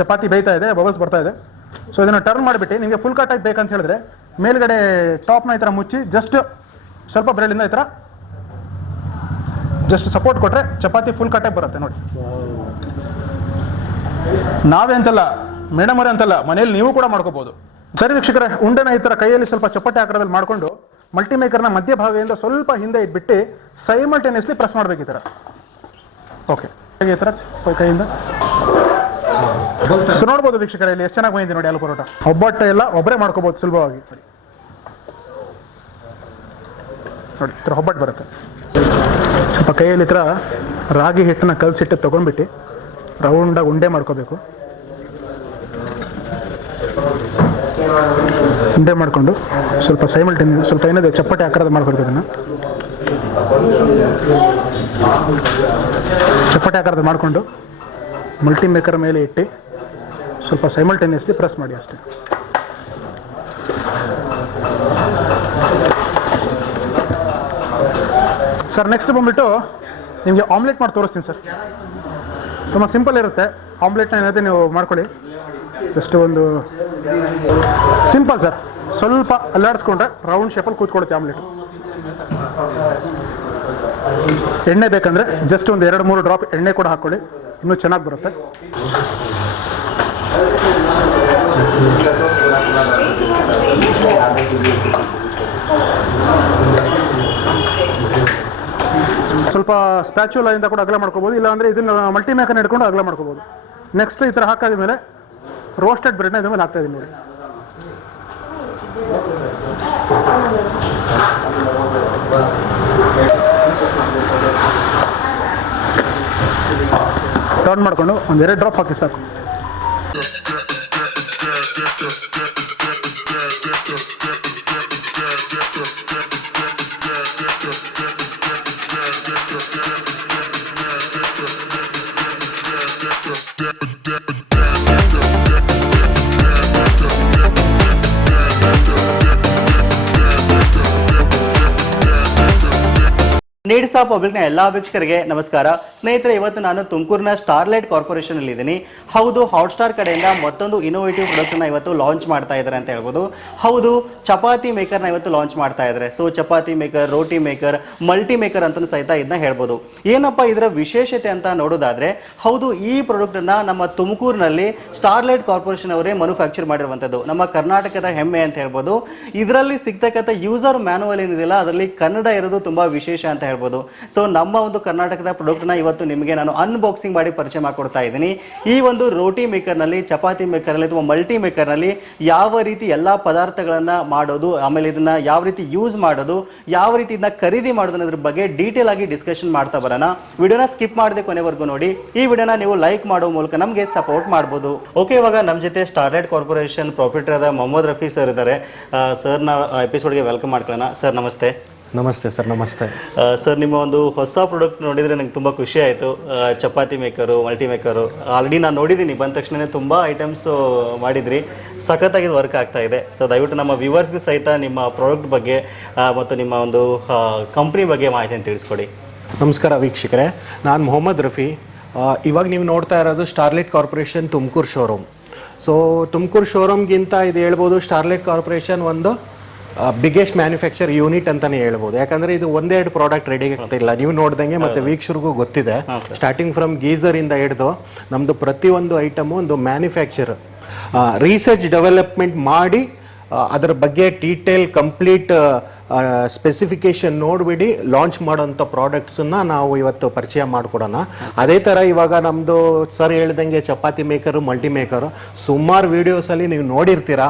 ಚಪಾತಿ ಬೇಯ್ತಾ ಇದೆ, ಬಬಲ್ಸ್ ಬರ್ತಾ ಇದೆ. ಸೊ ಇದನ್ನು ಟರ್ನ್ ಮಾಡಿಬಿಟ್ಟು ನಿಮಗೆ ಫುಲ್ ಕಟ್ ಆಗಿ ಬೇಕಂತ ಹೇಳಿದ್ರೆ ಮೇಲ್ಗಡೆ ಟಾಪ್ನ ಈ ಥರ ಮುಚ್ಚಿ ಜಸ್ಟ್ ಸ್ವಲ್ಪ ಬ್ರೆಡಿಂದ ಈ ಥರ ಜಸ್ಟ್ ಸಪೋರ್ಟ್ ಕೊಟ್ಟರೆ ಚಪಾತಿ ಫುಲ್ ಕಟ್ ಆಗಿ ಬರುತ್ತೆ ನೋಡಿ. ನಾವೇ ಅಂತಲ್ಲ, ಮೇಡಮ್ ಅವರೇ ಅಂತಲ್ಲ, ಮನೇಲಿ ನೀವು ಕೂಡ ಮಾಡ್ಕೋಬಹುದು. ಸರಿ ವೀಕ್ಷಕರೇ, ಉಂಡೆನ ಈ ಥರ ಕೈಯಲ್ಲಿ ಸ್ವಲ್ಪ ಚಪಾತಿ ಆಕಾರದಲ್ಲಿ ಮಾಡಿಕೊಂಡು ಮಲ್ಟಿಮೇಕರ್ನ ಮಧ್ಯಭಾಗದಿಂದ ಸ್ವಲ್ಪ ಹಿಂದೆ ಇಟ್ಬಿಟ್ಟು ಸೈಮಲ್ಟೇನಿಯಸ್ಲಿ ಪ್ರೆಸ್ ಮಾಡಬೇಕು ಈ ಥರ. ಓಕೆ, ಈ ಥರ ಕೈಯಿಂದ ಸೊ ನೋಡ್ಬೋದು ವೀಕ್ಷಕರೇ, ಇಲ್ಲಿ ಎಷ್ಟು ಚೆನ್ನಾಗಿ ಬಂದಿದೆ ನೋಡಿ ಆಲೂ ಪರೋಟ. ಒಬ್ಬಟ್ಟು ಎಲ್ಲ ಒಬ್ಬರೇ ಮಾಡ್ಕೋಬಹುದು ಸುಲಭವಾಗಿ ನೋಡಿ. ಈ ಥರ ಒಬ್ಬಟ್ಟು ಬರುತ್ತೆ. ಸ್ವಲ್ಪ ಕೈಯಲ್ಲಿ ಈ ಥರ ರಾಗಿ ಹಿಟ್ಟನ್ನ ಕಲಸಿಟ್ಟು ತೊಗೊಂಡ್ಬಿಟ್ಟು ರೌಂಡಾಗಿ ಉಂಡೆ ಮಾಡ್ಕೋಬೇಕು. ಉಂಡೆ ಮಾಡಿಕೊಂಡು ಸ್ವಲ್ಪ ಸೈಮಲ್ಟೇನಿಯಸ್ ಸ್ವಲ್ಪ ಏನಿದೆ ಚಪಾತಿ ಆಕಾರದ ಮಾಡ್ಕೊಬೇಕು. ಅದನ್ನು ಚಪಾತಿ ಆಕಾರದ ಮಾಡಿಕೊಂಡು ಮಲ್ಟಿಮೇಕರ್ ಮೇಲೆ ಇಟ್ಟು ಸ್ವಲ್ಪ ಸೈಮಲ್ಟೇನಿಯಸ್ಲಿ ಪ್ರೆಸ್ ಮಾಡಿ ಅಷ್ಟೇ. ಸರ್ ನೆಕ್ಸ್ಟ್ ಬಂದ್ಬಿಟ್ಟು ನಿಮಗೆ ಆಮ್ಲೆಟ್ ಮಾಡಿ ತೋರಿಸ್ತೀನಿ ಸರ್. ತುಂಬ ಸಿಂಪಲ್ ಇರುತ್ತೆ. ಆಮ್ಲೆಟ್ನ ಏನಾದರೂ ನೀವು ಮಾಡ್ಕೊಳ್ಳಿ. ಜಸ್ಟ್ ಒಂದು ಸಿಂಪಲ್ ಸರ್, ಸ್ವಲ್ಪ ಅಲ್ಲಾಡಿಸ್ಕೊಂಡ್ರೆ ರೌಂಡ್ ಶೇಪಲ್ಲಿ ಕೂತ್ಕೊಳ್ಳುತ್ತೆ ಆಮ್ಲೆಟ್. ಎಣ್ಣೆ ಬೇಕಂದರೆ ಜಸ್ಟ್ ಒಂದು 2-3 ಡ್ರಾಪ್ ಎಣ್ಣೆ ಕೂಡ ಹಾಕ್ಕೊಳ್ಳಿ, ಇನ್ನೂ ಚೆನ್ನಾಗಿ ಬರುತ್ತೆ. ಸ್ವಲ್ಪ ಸ್ಪ್ಯಾಚುಲಾಯಿಂದ ಕೂಡ ಅಗಲ ಮಾಡ್ಕೋಬೋದು, ಇಲ್ಲಾಂದರೆ ಇದನ್ನು ಮಲ್ಟಿಮೇಕರ್ನ ಹಿಡ್ಕೊಂಡು ಅಗಲ ಮಾಡ್ಕೋಬೋದು. ನೆಕ್ಸ್ಟ್ ಈ ಥರ ಹಾಕಾದ ಮೇಲೆ ರೋಸ್ಟೆಡ್ ಬ್ರೆಡ್ನ ಇದ್ರ ಮೇಲೆ ಹಾಕ್ತಾ ಇದ್ದೀನಿ ನೋಡಿ. ಟರ್ನ್ ಮಾಡಿಕೊಂಡು ಒಂದು 2 ಡ್ರಾಪ್ ಹಾಕಿ ಸಾಕು. ನೀಡ್ಸ್ ಆಫ್ ಪಬ್ಲಿಕ್ನ ಎಲ್ಲ ವೀಕ್ಷಕರಿಗೆ ನಮಸ್ಕಾರ. ಸ್ನೇಹಿತರೆ, ಇವತ್ತು ನಾನು ತುಮಕೂರಿನ ಸ್ಟಾರ್ಲೈಟ್ ಕಾರ್ಪೊರೇಷನ್ ಅಲ್ಲಿ ಇದ್ದೀನಿ. ಹೌದು, ಹಾಟ್ಸ್ಟಾರ್ ಕಡೆಯಿಂದ ಮತ್ತೊಂದು ಇನೋವೇಟಿವ್ ಪ್ರಾಡಕ್ಟ್ ನ ಇವತ್ತು ಲಾಂಚ್ ಮಾಡ್ತಾ ಇದ್ದಾರೆ ಅಂತ ಹೇಳ್ಬೋದು. ಹೌದು, ಚಪಾತಿ ಮೇಕರ್ನ ಇವತ್ತು ಲಾಂಚ್ ಮಾಡ್ತಾ ಇದ್ದಾರೆ. ಸೊ ಚಪಾತಿ ಮೇಕರ್, ರೋಟಿ ಮೇಕರ್, ಮಲ್ಟಿ ಮೇಕರ್ ಅಂತ ಸಹಿತ ಇದನ್ನ ಹೇಳ್ಬೋದು. ಏನಪ್ಪ ಇದರ ವಿಶೇಷತೆ ಅಂತ ನೋಡೋದಾದ್ರೆ, ಹೌದು, ಈ ಪ್ರಾಡಕ್ಟ್ ಅನ್ನ ನಮ್ಮ ತುಮಕೂರಿನಲ್ಲಿ ಸ್ಟಾರ್ಲೈಟ್ ಕಾರ್ಪೊರೇಷನ್ ಅವರೇ ಮ್ಯಾನುಫ್ಯಾಕ್ಚರ್ ಮಾಡಿರುವಂತದ್ದು. ನಮ್ಮ ಕರ್ನಾಟಕದ ಹೆಮ್ಮೆ ಅಂತ ಹೇಳ್ಬೋದು. ಇದರಲ್ಲಿ ಸಿಗ್ತಕ್ಕಂಥ ಯೂಸರ್ ಮ್ಯಾನುವಲ್ ಏನಿದೆಯಲ್ಲ, ಅದರಲ್ಲಿ ಕನ್ನಡ ಇರೋದು ತುಂಬಾ ವಿಶೇಷ ಅಂತ ಹೇಳ್ಬೋದು. ಸೊ ನಮ್ಮ ಒಂದು ಕರ್ನಾಟಕದ ಪ್ರಾಡಕ್ಟ್ ನ ಇವತ್ತು ನಿಮಗೆ ನಾನು ಅನ್ಬಾಕ್ಸಿಂಗ್ ಮಾಡಿ ಪರಿಚಯ ಮಾಡಿಕೊಡ್ತಾ ಇದ್ದೀನಿ. ಈ ಒಂದು ರೋಟಿ ಮೇಕರ್ ನಲ್ಲಿ, ಚಪಾತಿ ಮೇಕರ್ ನಲ್ಲಿ ಅಥವಾ ಮಲ್ಟಿ ಮೇಕರ್ ನಲ್ಲಿ ಯಾವ ರೀತಿ ಎಲ್ಲಾ ಪದಾರ್ಥಗಳನ್ನ ಮಾಡೋದು, ಆಮೇಲೆ ಇದನ್ನ ಯಾವ ರೀತಿ ಯೂಸ್ ಮಾಡೋದು, ಯಾವ ರೀತಿ ಇದನ್ನ ಖರೀದಿ ಮಾಡೋದು ಅನ್ನೋದ್ರ ಬಗ್ಗೆ ಡೀಟೇಲ್ ಆಗಿ ಡಿಸ್ಕಷನ್ ಮಾಡ್ತಾ ಬರೋಣ. ವಿಡಿಯೋನ ಸ್ಕಿಪ್ ಮಾಡದೆ ಕೊನೆವರೆಗೂ ನೋಡಿ. ಈ ವಿಡಿಯೋನ ನೀವು ಲೈಕ್ ಮಾಡೋ ಮೂಲಕ ನಮಗೆ ಸಪೋರ್ಟ್ ಮಾಡಬಹುದು. ಓಕೆ, ಇವಾಗ ನಮ್ಮ ಜೊತೆ ಸ್ಟಾರ್ಲೈಟ್ ಕಾರ್ಪೊರೇಷನ್ ಪ್ರೊಪ್ರೈಟರ್ ಆದ ಮೊಹಮ್ಮದ್ ರಫಿ ಸರ್ ಇದ್ದಾರೆ. ಸರ್ನ ಎಪಿಸೋಡ್ಗೆ ವೆಲ್ಕಮ್ ಮಾಡ್ಕೊಳ್ಳೋಣ. ಸರ್ ನಮಸ್ತೆ. ನಮಸ್ತೆ ಸರ್. ನಮಸ್ತೆ ಸರ್. ನಿಮ್ಮ ಒಂದು ಹೊಸ ಪ್ರಾಡಕ್ಟ್ ನೋಡಿದರೆ ನಂಗೆ ತುಂಬ ಖುಷಿ ಆಯಿತು. Chapati maker, multi maker already ನಾನು ನೋಡಿದ್ದೀನಿ. ಬಂದ ತಕ್ಷಣ ತುಂಬ ಐಟಮ್ಸು ಮಾಡಿದ್ರಿ, ಸಖತ್ತಾಗಿ ವರ್ಕ್ ಆಗ್ತಾ ಇದೆ. ಸೊ ದಯವಿಟ್ಟು ನಮ್ಮ ವ್ಯೂವರ್ಸ್ಗೂ ಸಹಿತ ನಿಮ್ಮ ಪ್ರಾಡಕ್ಟ್ ಬಗ್ಗೆ ಮತ್ತು ನಿಮ್ಮ ಒಂದು ಕಂಪ್ನಿ ಬಗ್ಗೆ ಮಾಹಿತಿಯನ್ನು ತಿಳಿಸ್ಕೊಡಿ. ನಮಸ್ಕಾರ ವೀಕ್ಷಕರೇ, ನಾನು ಮೊಹಮ್ಮದ್ ರಫಿ. ಇವಾಗ ನೀವು ನೋಡ್ತಾ ಇರೋದು starlight corporation Tumakuru showroom. So Tumakuru ಶೋರೂಮ್ಗಿಂತ ಇದು ಹೇಳ್ಬೋದು, ಸ್ಟಾರ್ಲೈಟ್ ಕಾರ್ಪೊರೇಷನ್ ಒಂದು ಬಿಗ್ಗೆಸ್ಟ್ ಮ್ಯಾನುಫ್ಯಾಕ್ಚರ್ ಯೂನಿಟ್ ಅಂತಾನೆ ಹೇಳ್ಬೋದು. ಯಾಕಂದ್ರೆ ಇದು 1-2 ಪ್ರಾಡಕ್ಟ್ ರೆಡಿ ಆಗ್ತಿಲ್ಲ, ನೀವು ನೋಡ್ದಂಗೆ, ಮತ್ತೆ ವೀಕ್ಷಕರಿಗೂ ಗೊತ್ತಿದೆ. ಸ್ಟಾರ್ಟಿಂಗ್ ಫ್ರಮ್ ಗೀಸರ್ ಇಂದ ಹಿಡಿದು ನಮ್ದು ಪ್ರತಿಯೊಂದು ಐಟಮು ಒಂದು ಮ್ಯಾನುಫ್ಯಾಕ್ಚರ್ ರಿಸರ್ಚ್ ಡೆವಲಪ್ಮೆಂಟ್ ಮಾಡಿ ಅದರ ಬಗ್ಗೆ ಡೀಟೇಲ್ ಕಂಪ್ಲೀಟ್ ಸ್ಪೆಸಿಫಿಕೇಶನ್ ನೋಡಿಬಿಡಿ ಲಾಂಚ್ ಮಾಡೋಂಥ ಪ್ರಾಡಕ್ಟ್ಸನ್ನ ನಾವು ಇವತ್ತು ಪರಿಚಯ ಮಾಡಿಕೊಡೋಣ. ಅದೇ ಥರ ಇವಾಗ ನಮ್ಮದು ಸರ್ ಹೇಳ್ದಂಗೆ ಚಪಾತಿ ಮೇಕರು, ಮಲ್ಟಿ ಮೇಕರು ಸುಮಾರು ವೀಡಿಯೋಸಲ್ಲಿ ನೀವು ನೋಡಿರ್ತೀರ.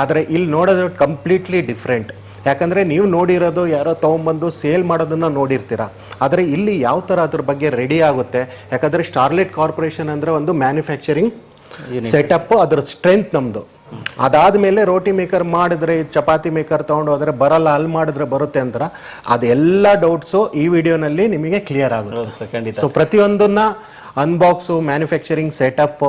ಆದರೆ ಇಲ್ಲಿ ನೋಡೋದು ಕಂಪ್ಲೀಟ್ಲಿ ಡಿಫ್ರೆಂಟ್. ಯಾಕಂದರೆ ನೀವು ನೋಡಿರೋದು ಯಾರೋ ತೊಗೊಂಬಂದು ಸೇಲ್ ಮಾಡೋದನ್ನು ನೋಡಿರ್ತೀರ, ಆದರೆ ಇಲ್ಲಿ ಯಾವ ಥರ ಅದ್ರ ಬಗ್ಗೆ ರೆಡಿ ಆಗುತ್ತೆ. ಯಾಕಂದರೆ ಸ್ಟಾರ್ಲೈಟ್ ಕಾರ್ಪೊರೇಷನ್ ಅಂದರೆ ಒಂದು ಮ್ಯಾನುಫ್ಯಾಕ್ಚರಿಂಗ್ ಸೆಟಪ್, ಅದರ ಸ್ಟ್ರೆಂತ್ ನಮ್ಮದು. ಅದಾದಮೇಲೆ ರೋಟಿ ಮೇಕರ್ ಮಾಡಿದ್ರೆ, ಚಪಾತಿ ಮೇಕರ್ ತೊಗೊಂಡು ಹೋದರೆ ಬರಲ್ಲ, ಅಲ್ಲಿ ಮಾಡಿದ್ರೆ ಬರುತ್ತೆ ಅಂತ ಅದೆಲ್ಲ ಡೌಟ್ಸು ಈ ವಿಡಿಯೋನಲ್ಲಿ ನಿಮಗೆ ಕ್ಲಿಯರ್ ಆಗುತ್ತೆ. ಸೊ ಪ್ರತಿಯೊಂದನ್ನ ಅನ್ಬಾಕ್ಸು, ಮ್ಯಾನುಫ್ಯಾಕ್ಚರಿಂಗ್ ಸೆಟಪ್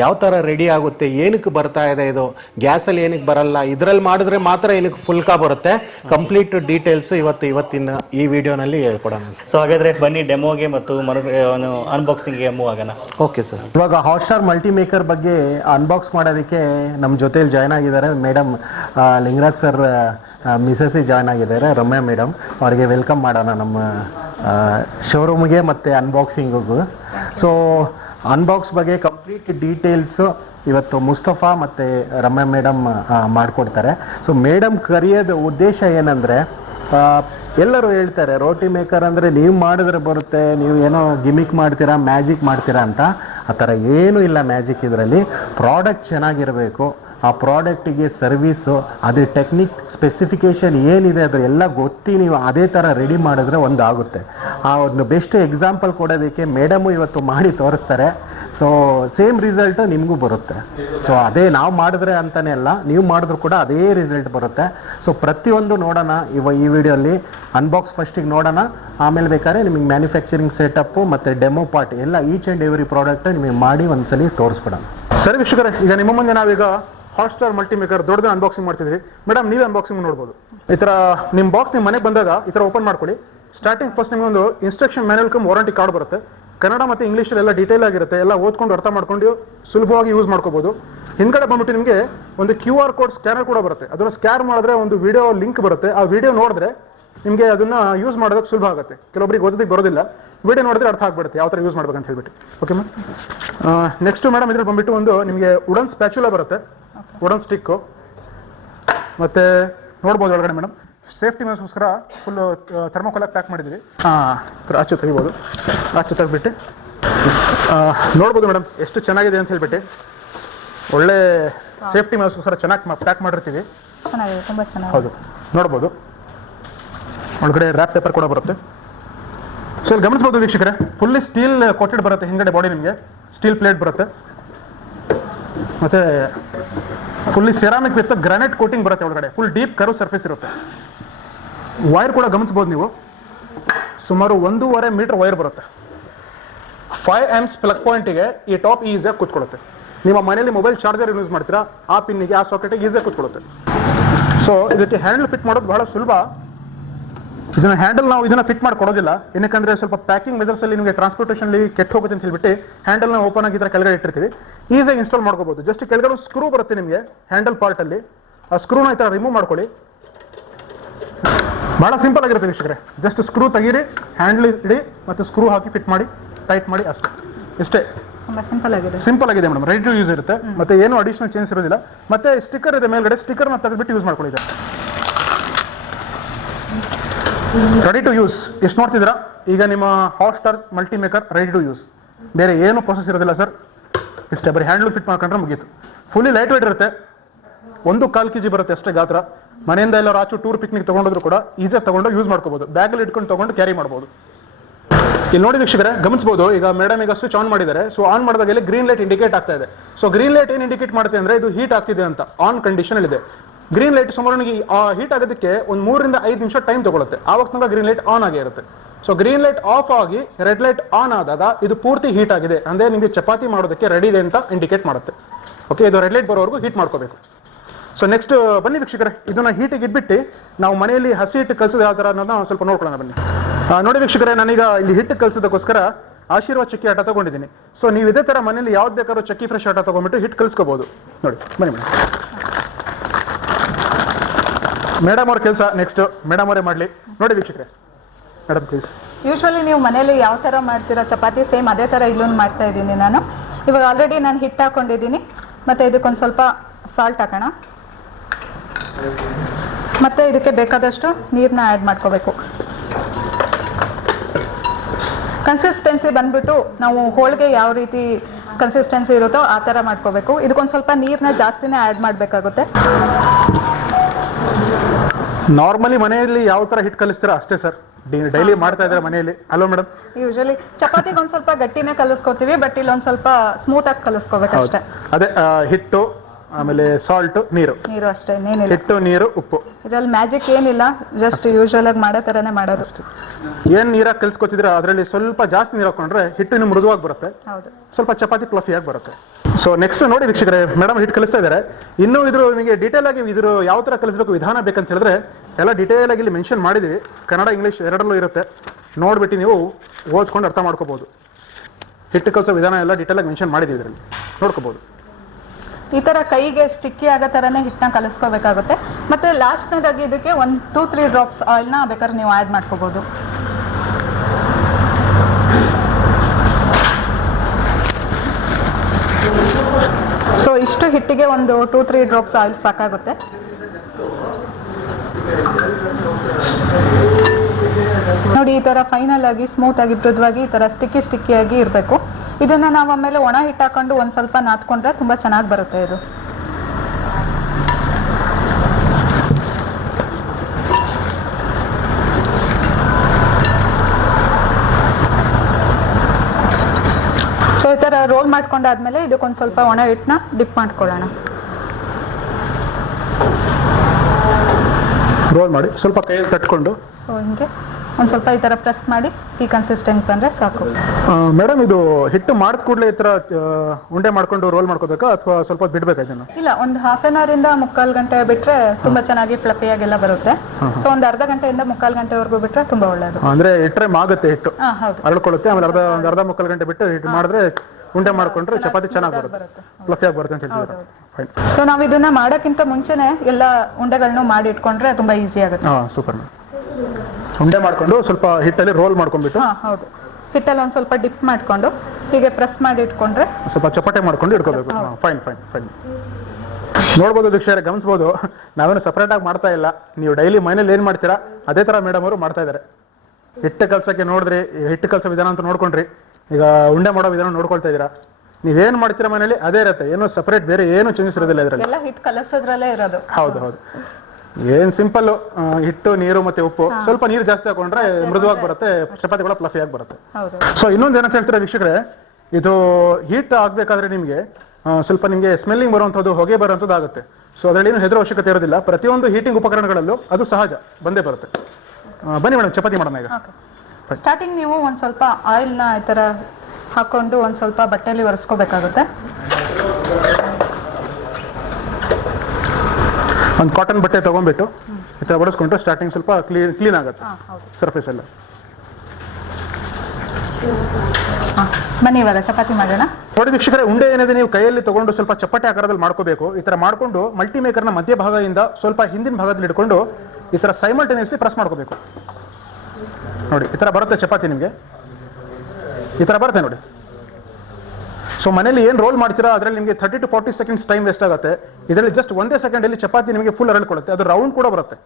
ಯಾವ ಥರ ರೆಡಿ ಆಗುತ್ತೆ, ಏನಕ್ಕೆ ಬರ್ತಾ ಇದೆ ಇದು, ಗ್ಯಾಸಲ್ಲಿ ಏನಕ್ಕೆ ಬರಲ್ಲ, ಇದರಲ್ಲಿ ಮಾಡಿದ್ರೆ ಮಾತ್ರ ಏನಕ್ಕೆ ಫುಲ್ಕಾ ಬರುತ್ತೆ, ಕಂಪ್ಲೀಟ್ ಡೀಟೇಲ್ಸ್ ಇವತ್ತಿನ ಈ ವಿಡಿಯೋನಲ್ಲಿ ಹೇಳ್ಕೊಡೋಣ ಸರ್. ಸೊ ಹಾಗಾದ್ರೆ ಬನ್ನಿ ಡೆಮೋಗೆ ಮತ್ತು ಅನ್ಬಾಕ್ಸಿಂಗ್ಗೆ ಮೂವ್ ಆಗೋಣ. Okay sir. ಇವಾಗ ಹಾಟ್ಸ್ಟಾರ್ ಮಲ್ಟಿಮೇಕರ್ ಬಗ್ಗೆ ಅನ್ಬಾಕ್ಸ್ ಮಾಡೋದಕ್ಕೆ ನಮ್ಮ ಜೊತೆಲಿ ಜಾಯ್ನ್ ಆಗಿದ್ದಾರೆ ಮೇಡಮ್ ಲಿಂಗರಾಜ್ ಸರ್, ಮಿಸಸ್ಸಿ ಜಾಯ್ನ್ ಆಗಿದ್ದಾರೆ ರಮ್ಯಾ ಮೇಡಮ್. ಅವರಿಗೆ ವೆಲ್ಕಮ್ ಮಾಡೋಣ ನಮ್ಮ ಶೋರೂಮ್ಗೆ ಮತ್ತು ಅನ್ಬಾಕ್ಸಿಂಗಿಗೂ. ಸೊ ಅನ್ಬಾಕ್ಸ್ ಬಗ್ಗೆ ಕಂಪ್ಲೀಟ್ ಡೀಟೇಲ್ಸು ಇವತ್ತು ಮುಸ್ತಫಾ ಮತ್ತು ರಮ್ಯಾ ಮೇಡಮ್ ಮಾಡಿಕೊಡ್ತಾರೆ. ಸೊ ಮೇಡಮ್ ಕರೆಯೋದು ಉದ್ದೇಶ ಏನಂದರೆ, ಎಲ್ಲರೂ ಹೇಳ್ತಾರೆ ರೋಟಿ ಮೇಕರ್ ಅಂದರೆ ನೀವು ಮಾಡಿದ್ರೆ ಬರುತ್ತೆ, ನೀವು ಏನೋ ಗಿಮಿಕ್ ಮಾಡ್ತೀರಾ, ಮ್ಯಾಜಿಕ್ ಮಾಡ್ತೀರಾ ಅಂತ. ಆ ಥರ ಏನೂ ಇಲ್ಲ ಮ್ಯಾಜಿಕ್. ಇದರಲ್ಲಿ ಪ್ರಾಡಕ್ಟ್ ಚೆನ್ನಾಗಿರಬೇಕು, ಆ ಪ್ರಾಡಕ್ಟಿಗೆ ಸರ್ವೀಸು, ಅದ್ರ ಟೆಕ್ನಿಕ್ ಸ್ಪೆಸಿಫಿಕೇಷನ್ ಏನಿದೆ ಅದ್ರ ಎಲ್ಲ ಗೊತ್ತಿ ನೀವು ಅದೇ ಥರ ರೆಡಿ ಮಾಡಿದ್ರೆ ಒಂದು ಆಗುತ್ತೆ. ಆ ಒಂದು ಬೆಸ್ಟ್ ಎಕ್ಸಾಂಪಲ್ ಕೊಡೋದಕ್ಕೆ ಮೇಡಮು ಇವತ್ತು ಮಾಡಿ ತೋರಿಸ್ತಾರೆ. ಸೊ ಸೇಮ್ ರಿಸಲ್ಟ್ ನಿಮಗೂ ಬರುತ್ತೆ. ಸೊ ಅದೇ ನಾವು ಮಾಡಿದ್ರೆ ಅಂತಲೇ ಅಲ್ಲ, ನೀವು ಮಾಡಿದ್ರು ಕೂಡ ಅದೇ ರಿಸಲ್ಟ್ ಬರುತ್ತೆ. ಸೊ ಪ್ರತಿಯೊಂದು ನೋಡೋಣ ಈ ವಿಡಿಯೋಲ್ಲಿ. ಅನ್ಬಾಕ್ಸ್ ಫಸ್ಟಿಗೆ ನೋಡೋಣ, ಆಮೇಲೆ ಬೇಕಾದ್ರೆ ನಿಮಗೆ ಮ್ಯಾನುಫ್ಯಾಕ್ಚರಿಂಗ್ ಸೆಟಪ್ಪು ಮತ್ತು ಡೆಮೋ ಪಾರ್ಟ್ ಎಲ್ಲ ಈಚ್ ಆ್ಯಂಡ್ ಎವ್ರಿ ಪ್ರಾಡಕ್ಟ್ ನಿಮಗೆ ಮಾಡಿ ಒಂದ್ಸಲಿ ತೋರಿಸ್ಬಿಡೋಣ. ಸರಿ ವೀಕ್ಷಕರೇ, ಈಗ ನಿಮ್ಮ ಮುಂದೆ ನಾವೀಗ ಹಾಟ್ಸ್ಟಾರ್ ಮಲ್ಟಿಮೇಕರ್ ದೊಡ್ಡದು ಅನ್ಬಾಕ್ಸಿಂಗ್ ಮಾಡ್ತಿದ್ವಿ. ಮೇಡಮ್ ನೀವೇ ಅನ್ಬಾಕ್ಸಿಂಗ್ ನೋಡ್ಬೋದು. ಈ ಥರ ನಿಮ್ಮ ಬಾಕ್ಸ್ ನಿಮ್ಮ ಮನೆಗೆ ಬಂದಾಗ ಈ ಥರ ಓಪನ್ ಮಾಡ್ಕೊಳ್ಳಿ. ಸ್ಟಾರ್ಟಿಂಗ್ ಫಸ್ಟ್ ನಿಮಗೊಂದು instruction manual come warranty card ಬರುತ್ತೆ. ಕನ್ನಡ ಮತ್ತು ಇಂಗ್ಲೀಷಲ್ಲಿ ಎಲ್ಲ ಡೀಟೇಲ್ ಆಗಿರುತ್ತೆ. ಎಲ್ಲ ಓದ್ಕೊಂಡು ಅರ್ಥ ಮಾಡ್ಕೊಂಡು ಸುಲಭವಾಗಿ ಯೂಸ್ ಮಾಡ್ಕೋಬೋದು. ಹಿಂದ್ಗಡೆ ಬಂದ್ಬಿಟ್ಟು ನಿಮಗೆ ಒಂದು QR ಕೋಡ್ ಸ್ಕ್ಯಾನರ್ ಕೂಡ ಬರುತ್ತೆ. ಅದನ್ನು ಸ್ಕ್ಯಾನ್ ಮಾಡಿದ್ರೆ ಒಂದು ವಿಡಿಯೋ ಲಿಂಕ್ ಬರುತ್ತೆ. ಆ ವಿಡಿಯೋ ನೋಡಿದ್ರೆ ನಿಮಗೆ ಅದನ್ನು ಯೂಸ್ ಮಾಡೋದಕ್ಕೆ ಸುಲಭ ಆಗುತ್ತೆ. ಕೆಲವೊಬ್ಬರಿಗೆ ಓದೋದಕ್ಕೆ ಬರೋದಿಲ್ಲ, ವಿಡಿಯೋ ನೋಡಿದ್ರೆ ಅರ್ಥ ಆಗ್ಬಿಡುತ್ತೆ ಯಾವ ಥರ ಯೂಸ್ ಮಾಡ್ಬೇಕಂತ ಹೇಳ್ಬಿಟ್ಟು. Okay ma'am. ನೆಕ್ಸ್ಟು ಮೇಡಮ್ ಇದ್ರಲ್ಲಿ ಬಂದ್ಬಿಟ್ಟು ಒಂದು ನಿಮಗೆ ವುಡನ್ ಸ್ಪ್ಯಾಚುಲಾ ಬರುತ್ತೆ, ವುಡನ್ ಸ್ಟಿಕ್ಕು. ಮತ್ತು ನೋಡ್ಬೋದು ಒಳಗಡೆ ಮೇಡಮ್ ಸೇಫ್ಟಿ ಮೇಸ್ಗೋಸ್ಕರ ಫುಲ್ಲು ಥರ್ಮೋಕೋಲಾಗಿ ಪ್ಯಾಕ್ ಮಾಡಿದ್ದೀವಿ. ಆಚೆ ತೆಗಿಬೋದು. ಆಚೆ ತೆಗೆದ್ಬಿಟ್ಟು ನೋಡ್ಬೋದು ಮೇಡಮ್ ಎಷ್ಟು ಚೆನ್ನಾಗಿದೆ ಅಂತ ಹೇಳ್ಬಿಟ್ಟು. ಒಳ್ಳೆ ಸೇಫ್ಟಿ ಮೇಸ್ಗೋಸ್ಕರ ಚೆನ್ನಾಗಿ ಪ್ಯಾಕ್ ಮಾಡಿರ್ತೀವಿ. ಚೆನ್ನಾಗಿದೆ, ತುಂಬ ಚೆನ್ನಾಗಿದೆ. ಹೌದು, ನೋಡ್ಬೋದು. ಒಳಗಡೆ ರ್ಯಾಪ್ ಪೇಪರ್ ಕೂಡ ಬರುತ್ತೆ. ಸೊ ಇಲ್ಲಿ ಗಮನಿಸ್ಬೋದು ವೀಕ್ಷಕರೇ, ಫುಲ್ಲಿ ಸ್ಟೀಲ್ ಕೋಟೆಡ್ ಬರುತ್ತೆ. ಹಿಂಗಡೆ ಬಾಡಿ ನಿಮಗೆ ಸ್ಟೀಲ್ ಪ್ಲೇಟ್ ಬರುತ್ತೆ. ಮತ್ತು fully ceramic with granite coating ಬರುತ್ತೆ. ಒಳಗಡೆ ಫುಲ್ ಡೀಪ್ ಕರ್ವ್ ಸರ್ಫೇಸ್ ಇರುತ್ತೆ. ವೈರ್ ಕೂಡ ಗಮನಿಸ್ಬೋದು ನೀವು, ಸುಮಾರು 1.5 ಮೀಟರ್ ವೈರ್ ಬರುತ್ತೆ. 5 ಆಂಪ್ಸ್ ಪ್ಲಗ್ ಪಾಯಿಂಟಿಗೆ ಈ ಟಾಪ್ ಈಸಿಯಾಗಿ ಕೂತ್ಕೊಳ್ಳುತ್ತೆ. ನಿಮ್ಮ ಮನೆಯಲ್ಲಿ ಮೊಬೈಲ್ ಚಾರ್ಜರ್ ಯೂಸ್ ಮಾಡ್ತೀರಾ, ಆ ಪಿನ್ನಿಗೆ, ಆ ಸಾಕೆಟಿಗೆ ಈಸಿಯಾಗಿ ಕೂತ್ಕೊಳ್ಳುತ್ತೆ. ಸೊ ಇದಕ್ಕೆ ಹ್ಯಾಂಡಲ್ ಫಿಟ್ ಮಾಡೋದು ಬಹಳ ಸುಲಭ. ಇದನ್ನ ಹ್ಯಾಂಡಲ್ ನಾವು ಇದನ್ನ ಫಿಟ್ ಮಾಡಿ ಕೊಡೋದಿಲ್ಲ. ಏನಕ್ಕಂದ್ರೆ ಸ್ವಲ್ಪ ಪ್ಯಾಕಿಂಗ್ ಮೆಜರ್ಸಲ್ಲಿ ನಿಮಗೆ ಟ್ರಾನ್ಸ್ಪೋರ್ಟೇಷನ್ಲಿ ಕೆಟ್ಟ ಹೋಗುತ್ತೆ ಅಂತ ಹೇಳ್ಬಿಟ್ಟು ಹ್ಯಾಂಡಲ್ನ ಓಪನ್ ಆಗಿ ಈ ಥರ ಕೆಳಗಡೆ ಇಟ್ಟಿರ್ತೀವಿ. ಈಸಿಯಾಗಿ ಇನ್ಸ್ಟಾಲ್ ಮಾಡ್ಕೋಬಹುದು. ಜಸ್ಟ್ ಕೆಳಗಡೆ ಸ್ಕ್ರೂ ಬರುತ್ತೆ ನಿಮಗೆ ಹ್ಯಾಂಡಲ್ ಪಾರ್ಟಲ್ಲಿ. ಆ ಸ್ಕ್ರೂನ ಈ ಥರ ರಿಮೂವ್ ಮಾಡ್ಕೊಳ್ಳಿ. ಬಹಳ ಸಿಂಪಲ್ ಆಗಿರುತ್ತೆ ವೀಕ್ಷಕರೇ. ಜಸ್ಟ್ ಸ್ಕ್ರೂ ತೆಗೀರಿ, ಹ್ಯಾಂಡಲ್ ಇಡಿ ಮತ್ತು ಸ್ಕ್ರೂ ಹಾಕಿ ಫಿಟ್ ಮಾಡಿ ಟೈಟ್ ಮಾಡಿ ಅಷ್ಟೇ. ಇಷ್ಟೇ, ತುಂಬ ಸಿಂಪಲ್ ಆಗಿದೆ. ಸಿಂಪಲ್ ಆಗಿದೆ ಮೇಡಮ್. ರೆಡಿ ಟು ಯೂಸ್ ಇರುತ್ತೆ. ಮತ್ತೆ ಏನು ಅಡಿಷನಲ್ ಚೇಂಜ್ ಇರೋದಿಲ್ಲ. ಮತ್ತೆ ಸ್ಟಿಕ್ಕರ್ ಇದೆ ಮೇಲ್ಗಡೆ, ಸ್ಟಿಕ್ಕರ್ನ ತೆಗೆದ್ಬಿಟ್ಟು ಯೂಸ್ ಮಾಡ್ಕೊಳ್ಳಿ. Ready to use. ಎಷ್ಟು ನೋಡ್ತಿದ್ದೀರಾ ಈಗ ನಿಮ್ಮ Hotstar multimaker ready to use. ಬೇರೆ ಏನು ಪ್ರೊಸೆಸ್ ಇರೋದಿಲ್ಲ ಸರ್, ಇಷ್ಟೇ. ಬರೀ ಹ್ಯಾಂಡಲ್ ಫಿಟ್ ಮಾಡ್ಕೊಂಡ್ರೆ ಮುಗೀತು. ಫುಲ್ಲಿ ಲೈಟ್ ವೇಟ್ ಇರುತ್ತೆ. 1 kg ಬರುತ್ತೆ ಅಷ್ಟೇ ಗಾತ್ರ. ಮನೆಯಿಂದ ಎಲ್ಲರೂ ಆಚು ಟೂರ್ ಪಿಕ್ನಿಕ್ ತೊಗೊಂಡಿದ್ರು ಕೂಡ ಈಸಿಯಾಗಿ ತೊಗೊಂಡು ಯೂಸ್ ಮಾಡ್ಕೋಬೋದು. ಬ್ಯಾಗಲ್ಲಿ ಇಟ್ಕೊಂಡು ತೊಗೊಂಡು ಕ್ಯಾರಿ ಮಾಡ್ಬೋದು. ಇಲ್ಲಿ ನೋಡಿ ವೀಕ್ಷಕರೇ, ಗಮನಿಸಬಹುದು. ಈಗ ಮೇಡಮ್ ಈಗ ಸ್ವಿಚ್ ಆನ್ ಮಾಡಿದ್ದಾರೆ. ಸೊ ಆನ್ ಮಾಡಿದಾಗ ಇಲ್ಲಿ ಗ್ರೀನ್ ಲೈಟ್ ಇಂಡಿಕೇಟ್ ಆಗ್ತಾ ಇದೆ. ಸೊ ಗ್ರೀನ್ ಲೈಟ್ ಏನು ಇಂಡಿಕೇಟ್ ಮಾಡುತ್ತೆ ಅಂದರೆ ಇದು ಹೀಟ್ ಆಗ್ತಿದೆ ಅಂತ. ಆನ್ ಕಂಡೀಷನ್ ಇದೆ. ಗ್ರೀನ್ ಲೈಟ್ ಸುಮಾರು ಹೀಟ್ ಆಗೋದಕ್ಕೆ ಒಂದು 3 ರಿಂದ 5 ನಿಮಿಷ ಟೈಮ್ ತಗೊಳುತ್ತೆ. ಆವಾಗ ತನಕ ಗ್ರೀನ್ ಲೈಟ್ ಆನ್ ಆಗೇ ಇರುತ್ತೆ. ಸೊ ಗ್ರೀನ್ ಲೈಟ್ ಆಫ್ ಆಗಿ ರೆಡ್ ಲೈಟ್ ಆನ್ ಆದಾಗ ಇದು ಪೂರ್ತಿ ಹೀಟ್ ಆಗಿದೆ ಅಂದರೆ ನಿಮಗೆ ಚಪಾತಿ ಮಾಡೋದಕ್ಕೆ ರೆಡಿ ಇದೆ ಅಂತ ಇಂಡಿಕೇಟ್ ಮಾಡುತ್ತೆ. ಓಕೆ, ಇದು ರೆಡ್ ಲೈಟ್ ಬರೋವರೆಗೂ ಹೀಟ್ ಮಾಡ್ಕೋಬೇಕು. ಸೊ ನೆಕ್ಸ್ಟ್ ಬನ್ನಿ ವೀಕ್ಷಕರೇ, ಇದನ್ನ ಹೀಟಿಗೆ ಇಟ್ಬಿಟ್ಟು ನಾವು ಮನೆಯಲ್ಲಿ ಹಸಿ ಹಿಟ್ಟು ಕಲಿಸೋದು ಯಾವ ಥರ ಅನ್ನೋದನ್ನ ಸ್ವಲ್ಪ ನೋಡ್ಕೊಳ್ಳೋಣ ಬನ್ನಿ. ನೋಡಿ ವೀಕ್ಷಕರೇ, ನಾನೀಗ ಇಲ್ಲಿ ಹಿಟ್ಟು ಕಲಿಸೋದಕ್ಕೋಸ್ಕರ ಆಶೀರ್ವಾದ್ ಚಕ್ಕಿ ಆಟ ತಗೊಂಡಿದ್ದೀನಿ. ಸೊ ನೀವು ಇದೇ ಥರ ಮನೇಲಿ ಯಾವ್ದು ಬೇಕಾದ್ರೂ ಚಕ್ಕಿ ಫ್ರೆಶ್ ಆಟ ತಗೊಂಡ್ಬಿಟ್ಟು ಹಿಟ್ಟು ಕಲಿಸ್ಕೋಬಹುದು. ನೋಡಿ ಬನ್ನಿ ಮೇಡಮ್. ಮೇಡಮ್ ಅವ್ರ ಕೆಲಸ ನೆಕ್ಸ್ಟ್ ಮೇಡಮ್ ಅವರೇ ಮಾಡಲಿ. ನೋಡಿ ವೀಕ್ಷಕರೇ, ಮೇಡಮ್ ಪ್ಲೀಸ್. ಯೂಶ್ವಲಿ ನೀವು ಮನೇಲಿ ಯಾವ ಥರ ಮಾಡ್ತೀರಾ ಚಪಾತಿ, ಸೇಮ್ ಅದೇ ಥರ ಇಲ್ಲೂ ಮಾಡ್ತಾ ಇದ್ದೀನಿ ನಾನು. ಇವಾಗ ಆಲ್ರೆಡಿ ನಾನು ಹಿಟ್ಟು ಹಾಕೊಂಡಿದ್ದೀನಿ. ಮತ್ತು ಇದಕ್ಕೊಂದು ಸ್ವಲ್ಪ ಸಾಲ್ಟ್ ಹಾಕೋಣ. ಮತ್ತು ಇದಕ್ಕೆ ಬೇಕಾದಷ್ಟು ನೀರನ್ನ ಆ್ಯಡ್ ಮಾಡ್ಕೋಬೇಕು. ಕನ್ಸಿಸ್ಟೆನ್ಸಿ ಬಂದ್ಬಿಟ್ಟು ನಾವು ಹೋಳಿಗೆ ಯಾವ ರೀತಿ ಕನ್ಸಿಸ್ಟೆನ್ಸಿ ಇರುತ್ತೋ ಆ ಥರ ಮಾಡ್ಕೋಬೇಕು. ಇದಕ್ಕೊಂದು ಸ್ವಲ್ಪ ನೀರನ್ನ ಜಾಸ್ತಿನೇ ಆ್ಯಡ್ ಮಾಡಬೇಕಾಗುತ್ತೆ. ನಾರ್ಮಲಿ ಮನೆಯಲ್ಲಿ ಯಾವ ಥರ ಹಿಟ್ಟು ಕಲಿಸ್ತೀರಾ ಅಷ್ಟೇ ಸರ್, ಡೈಲಿ ಮಾಡ್ತಾ ಇದ್ದಾರೆ ಮನೆಯಲ್ಲಿ. ಅಲ್ವಾ ಮೇಡಮ್? ಯೂಶಲಿ ಚಪಾತಿಗೆ ಒಂದು ಸ್ವಲ್ಪ ಗಟ್ಟಿನೇ ಕಲಿಸ್ಕೋತೀವಿ, ಬಟ್ ಇಲ್ಲೊಂದು ಸ್ವಲ್ಪ ಸ್ಮೂತ್ ಆಗಿ ಕಲಿಸ್ಕೋಬೇಕು ಅಷ್ಟೇ. ಅದೇ ಹಿಟ್ಟು ಆಮೇಲೆ ಸಾಲ್ಟ್, ನೀರು. ನೀರು ಅಷ್ಟೇ, ಇನ್ನೇನಿಲ್ಲ. ಹಿಟ್ಟು, ನೀರು, ಉಪ್ಪು. ಇದ್ರಲ್ಲಿ ಮ್ಯಾಜಿಕ್ ಏನಿಲ್ಲ, ಜಸ್ಟ್ ಯೂಶುವಲ್ ಆಗಿ ಮಾಡೋ ಥರನೇ ಮಾಡೋದು. ಏನು ನೀರಾಗಿ ಕಲಿಸ್ಕೊತಿದ್ರೆ ಅದರಲ್ಲಿ ಸ್ವಲ್ಪ ಜಾಸ್ತಿ ನೀರು ಹಾಕೊಂಡ್ರೆ ಹಿಟ್ಟು ಇನ್ನು ಮೃದುವಾಗಿ ಬರುತ್ತೆ, ಹೌದು. ಸ್ವಲ್ಪ ಚಪಾತಿ ಫ್ಲಫಿಯಾಗಿ ಬರುತ್ತೆ. ಸೊ ನೆಕ್ಸ್ಟ್ ನೋಡಿ ವೀಕ್ಷಕರೇ, ಮೇಡಮ್ ಹಿಟ್ಟು ಕಲಿಸ್ತಾ ಇದ್ದಾರೆ. ಇನ್ನೂ ಇದ್ರ ನಿಮಗೆ ಡೀಟೇಲ್ ಆಗಿ ಇದ್ರ ಯಾವ ಥರ ಕಲಿಸಬೇಕು ವಿಧಾನ ಬೇಕಂತ ಹೇಳಿದ್ರೆ ಎಲ್ಲ ಡೀಟೇಲ್ ಆಗಿ ಇಲ್ಲಿ ಮೆನ್ಷನ್ ಮಾಡಿದ್ದೀವಿ. ಕನ್ನಡ, ಇಂಗ್ಲೀಷ್ ಎರಡರಲ್ಲೂ ಇರುತ್ತೆ. ನೋಡ್ಬಿಟ್ಟು ನೀವು ಓದ್ಕೊಂಡು ಅರ್ಥ ಮಾಡ್ಕೋಬಹುದು. ಹಿಟ್ಟು ಕಲಿಸೋ ವಿಧಾನ ಎಲ್ಲ ಡೀಟೇಲ್ ಆಗಿ ಮೆನ್ಷನ್ ಮಾಡಿದ್ದೀವಿ, ಇದರಲ್ಲಿ ನೋಡ್ಕೋಬಹುದು. ಈ ತರ ಕೈಗೆ ಸ್ಟಿಕ್ಕಿ ಆಗೋ ಥರನೇ ಹಿಟ್ಟನ್ನ ಕಲಿಸ್ಕೋಬೇಕಾಗುತ್ತೆ. ಮತ್ತೆ ಲಾಸ್ಟ್ನೇದಾಗಿ ಇದಕ್ಕೆ 1-2-3 ಡ್ರಾಪ್ಸ್ ಆಯಿಲ್ನ ಬೇಕಾದ್ರೆ ನೀವು ಆ್ಯಡ್ ಮಾಡ್ಕೋಬಹುದು. ಸೊ ಇಷ್ಟು ಹಿಟ್ಟಿಗೆ ಒಂದು 2-3 ಡ್ರಾಪ್ಸ್ ಆಯಿಲ್ ಸಾಕಾಗುತ್ತೆ. ನೋಡಿ, ಈ ತರ ಫೈನಲ್ ಆಗಿ ಸ್ಮೂತ್ ಆಗಿ ಮೃದುವಾಗಿ ಈ ತರ ಸ್ಟಿಕ್ಕಿ ಆಗಿ ಇರಬೇಕು. ಇದನ್ನ ನಾವು ಆಮೇಲೆ ಒಣ ಹಿಟ್ಟು ಹಾಕೊಂಡು ಒಂದ್ ಸ್ವಲ್ಪ ನಾದ್ಕೊಂಡ್ರೆ ತುಂಬಾ ಚೆನ್ನಾಗಿ ಬರುತ್ತೆ ಇದು. ಸೊ ಈ ತರ ರೋಲ್ ಮಾಡ್ಕೊಂಡಾದ್ಮೇಲೆ ಇದಕ್ಕೊಂದು ಸ್ವಲ್ಪ ಒಣ ಹಿಟ್ಟನ್ನ ಡಿಪ್ ಮಾಡ್ಕೊಳ್ಳೋಣ. ರೋಲ್ ಮಾಡಿ ಸ್ವಲ್ಪ ಕೈಯಲ್ಲಿ ತಟ್ಕೊಂಡು, ಸೊ ಹಿಂಗೆ ಒಂದು ಸ್ವಲ್ಪ ಈ ಥರ ಪ್ರೆಸ್ ಮಾಡಿ ಈ ಕನ್ಸಿಸ್ಟೆನ್ಸ್ ಬಂದರೆ ಸಾಕು. ಮೇಡಮ್ ಇದು ಹಿಟ್ಟು ಮಾಡಿದ ಕೂಡಲೇ ಈ ಥರ ಉಂಡೆ ಮಾಡ್ಕೊಂಡು ರೋಲ್ ಮಾಡ್ಕೋಬೇಕಾ ಅಥವಾ ಸ್ವಲ್ಪ ಬಿಡ್ಬೇಕಾ ಇದನ್ನು? ಇಲ್ಲ, ಒಂದು ಹಾಫ್ ಆನ್ ಅವರಿಂದ 3/4 ಗಂಟೆ ಬಿಟ್ಟರೆ ತುಂಬ ಚೆನ್ನಾಗಿ ಫ್ಲಫಿಯಾಗೆಲ್ಲ ಬರುತ್ತೆ. ಸೊ ಒಂದು ಅರ್ಧ ಗಂಟೆಯಿಂದ 3/4 ಗಂಟೆವರೆಗೂ ಬಿಟ್ಟರೆ ತುಂಬ ಒಳ್ಳೆಯದು. ಅಂದರೆ ಇಟ್ಟರೆ ಮಾಗುತ್ತೆ ಹಿಟ್ಟು, ಹೌದು, ಅರಳ್ಕೊಳ್ಳುತ್ತೆ. ಆಮೇಲೆ ಅರ್ಧ 3/4 ಗಂಟೆ ಬಿಟ್ಟು ಹಿಟ್ಟು ಮಾಡಿದ್ರೆ ಉಂಡೆ ಮಾಡ್ಕೊಂಡ್ರೆ ಚಪಾತಿ ಚೆನ್ನಾಗಿ ಬರುತ್ತೆ, ಫ್ಲಫಿಯಾಗಿ ಬರುತ್ತೆ ಅಂತ ಹೇಳ್ತಿದ್ದಾರೆ. ಸೊ ನಾವು ಇದನ್ನ ಮಾಡೋಕ್ಕಿಂತ ಮುಂಚೆನೆ ಎಲ್ಲ ಉಂಡೆಗಳನ್ನು ಮಾಡಿ ಇಟ್ಕೊಂಡ್ರೆ ತುಂಬ ಈಸಿ ಆಗುತ್ತೆ. ಹಾಂ, ಸೂಪರ್. ಉಂಡೆ ಮಾಡ್ಕೊಂಡು ಸ್ವಲ್ಪ ಹಿಟ್ಟಲ್ಲಿ ರೋಲ್ ಮಾಡ್ಕೊಂಡ್ಬಿಟ್ಟು, ಹೌದು, ಹಿಟ್ಟಲ್ಲಿ ಒಂದು ಸ್ವಲ್ಪ ಡಿಪ್ ಮಾಡ್ಕೊಂಡು ಹೀಗೆ ಪ್ರೆಸ್ ಮಾಡಿ ಇಟ್ಕೊಂಡ್ರೆ ಸ್ವಲ್ಪ ಚಪಾತಿ ಮಾಡ್ಕೊಂಡು ಇಟ್ಕೋಬೇಕು. Fine fine fine. ನೋಡ್ಬೋದು ವೀಕ್ಷಕರೇ, ಗಮನಿಸ್ಬೋದು, ನಾವೇನು ಸಪ್ರೇಟಾಗಿ ಮಾಡ್ತಾ ಇಲ್ಲ. ನೀವು ಡೈಲಿ ಮನೇಲಿ ಏನು ಮಾಡ್ತೀರಾ ಅದೇ ಥರ ಮೇಡಮ್ ಅವರು ಮಾಡ್ತಾ ಇದ್ದಾರೆ. ಹಿಟ್ಟು ಕಲ್ಸೋಕ್ಕೆ ನೋಡಿದ್ರಿ, ಹಿಟ್ಟು ಕಲ್ಸೋ ವಿಧಾನ ಅಂತ ನೋಡ್ಕೊಂಡ್ರಿ, ಈಗ ಉಂಡೆ ಮಾಡೋ ವಿಧಾನ ನೋಡ್ಕೊಳ್ತಾ ಇದ್ದೀರಾ. ನೀವೇನು ಮಾಡ್ತೀರಾ ಮನೇಲಿ ಅದೇ ಇರುತ್ತೆ, ಏನೋ ಸಪ್ರೇಟ್ ಬೇರೆ ಏನು ಚೇಂಜಸ್ ಇರೋದಿಲ್ಲ ಇದರಲ್ಲಿ. ಎಲ್ಲ ಹಿಟ್ಟು ಕಲಸೋದ್ರಲ್ಲೇ ಇರೋದು. ಹೌದು ಹೌದು. ಏನ್ ಸಿಂಪಲ್, ಹಿಟ್ಟು, ನೀರು ಮತ್ತೆ ಉಪ್ಪು, ಸ್ವಲ್ಪ ನೀರು ಜಾಸ್ತಿ ಹಾಕೊಂಡ್ರೆ ಮೃದುವಾಗಿ ಬರುತ್ತೆ, ಚಪಾತಿ ಕೂಡ ಫ್ಲಫಿಯಾಗಿ ಬರುತ್ತೆ. ಸೊ ಇನ್ನೊಂದು ಏನಂತ ಹೇಳ್ತೀರಾ ವೀಕ್ಷಕರೇ, ಇದು ಹೀಟ್ ಆಗಬೇಕಾದ್ರೆ ನಿಮಗೆ ಸ್ವಲ್ಪ ನಿಮಗೆ ಸ್ಮೆಲ್ಲಿಂಗ್ ಬರುವಂಥದ್ದು, ಹೊಗೆ ಬರುವಂಥದ್ದು ಆಗುತ್ತೆ. ಸೊ ಅದರಲ್ಲಿ ಏನು ಹೆದರೋ ಅವಶ್ಯಕತೆ ಇರೋದಿಲ್ಲ. ಪ್ರತಿಯೊಂದು ಹೀಟಿಂಗ್ ಉಪಕರಣಗಳಲ್ಲೂ ಅದು ಸಹಜ ಬಂದೇ ಬರುತ್ತೆ. ಬನ್ನಿ ಮೇಡಮ್, ಚಪಾತಿ ಮಾಡೋಣ ಈಗ. ಸ್ಟಾರ್ಟಿಂಗ್ ನೀವು ಒಂದು ಸ್ವಲ್ಪ ಆಯಿಲ್ನ ಈ ಥರ ಹಾಕೊಂಡು ಒಂದು ಸ್ವಲ್ಪ ಬಟ್ಟೆಯಲ್ಲಿ ಒರೆಸ್ಕೋಬೇಕಾಗುತ್ತೆ. ಒಂದು ಕಾಟನ್ ಬಟ್ಟೆ ತೊಗೊಂಡ್ಬಿಟ್ಟು ಈ ಥರ ಒರೆಸ್ಕೊಂಡ್ರೆ ಸ್ಟಾರ್ಟಿಂಗ್ ಸ್ವಲ್ಪ ಕ್ಲೀನ್ ಆಗುತ್ತೆ ಸರ್ಫೇಸ್ ಎಲ್ಲ. ಬನ್ನಿ ಇವಾಗ ಚಪಾತಿ ಮಾಡೋಣ. ನೋಡಿ ವೀಕ್ಷಕರೇ, ಉಂಡೆ ಏನಿದೆ ನೀವು ಕೈಯಲ್ಲಿ ತಗೊಂಡು ಸ್ವಲ್ಪ ಚಪಾತಿ ಆಕಾರದಲ್ಲಿ ಮಾಡ್ಕೋಬೇಕು. ಈ ಥರ ಮಾಡಿಕೊಂಡು ಮಲ್ಟಿಮೇಕರ್ನ ಮಧ್ಯ ಭಾಗದಿಂದ ಸ್ವಲ್ಪ ಹಿಂದಿನ ಭಾಗದಲ್ಲಿ ಇಟ್ಕೊಂಡು ಈ ಥರ ಸೈಮಲ್ಟೇನಿಯಸ್ಲಿ ಪ್ರೆಸ್ ಮಾಡ್ಕೋಬೇಕು. ನೋಡಿ, ಈ ಥರ ಬರುತ್ತೆ ಚಪಾತಿ, ನಿಮಗೆ ಈ ಥರ ಬರುತ್ತೆ ನೋಡಿ. ಸೊ ಮನೇಲಿ ಏನು ರೋಲ್ ಮಾಡ್ತೀರಾ ಅದರಲ್ಲಿ ನಿಮಗೆ 30 to 40 seconds ಟೈಮ್ ವೇಸ್ಟ್ ಆಗುತ್ತೆ. ಇದರಲ್ಲಿ ಜಸ್ಟ್ 1 ಸೆಕೆಂಡಲ್ಲಿ ಚಪಾತಿ ನಿಮಗೆ ಫುಲ್ ಅರಳ್ಕೊಳ್ಳುತ್ತೆ. ಅದು ರೌಂಡ್ ಕೂಡ ಬರುತ್ತೆ.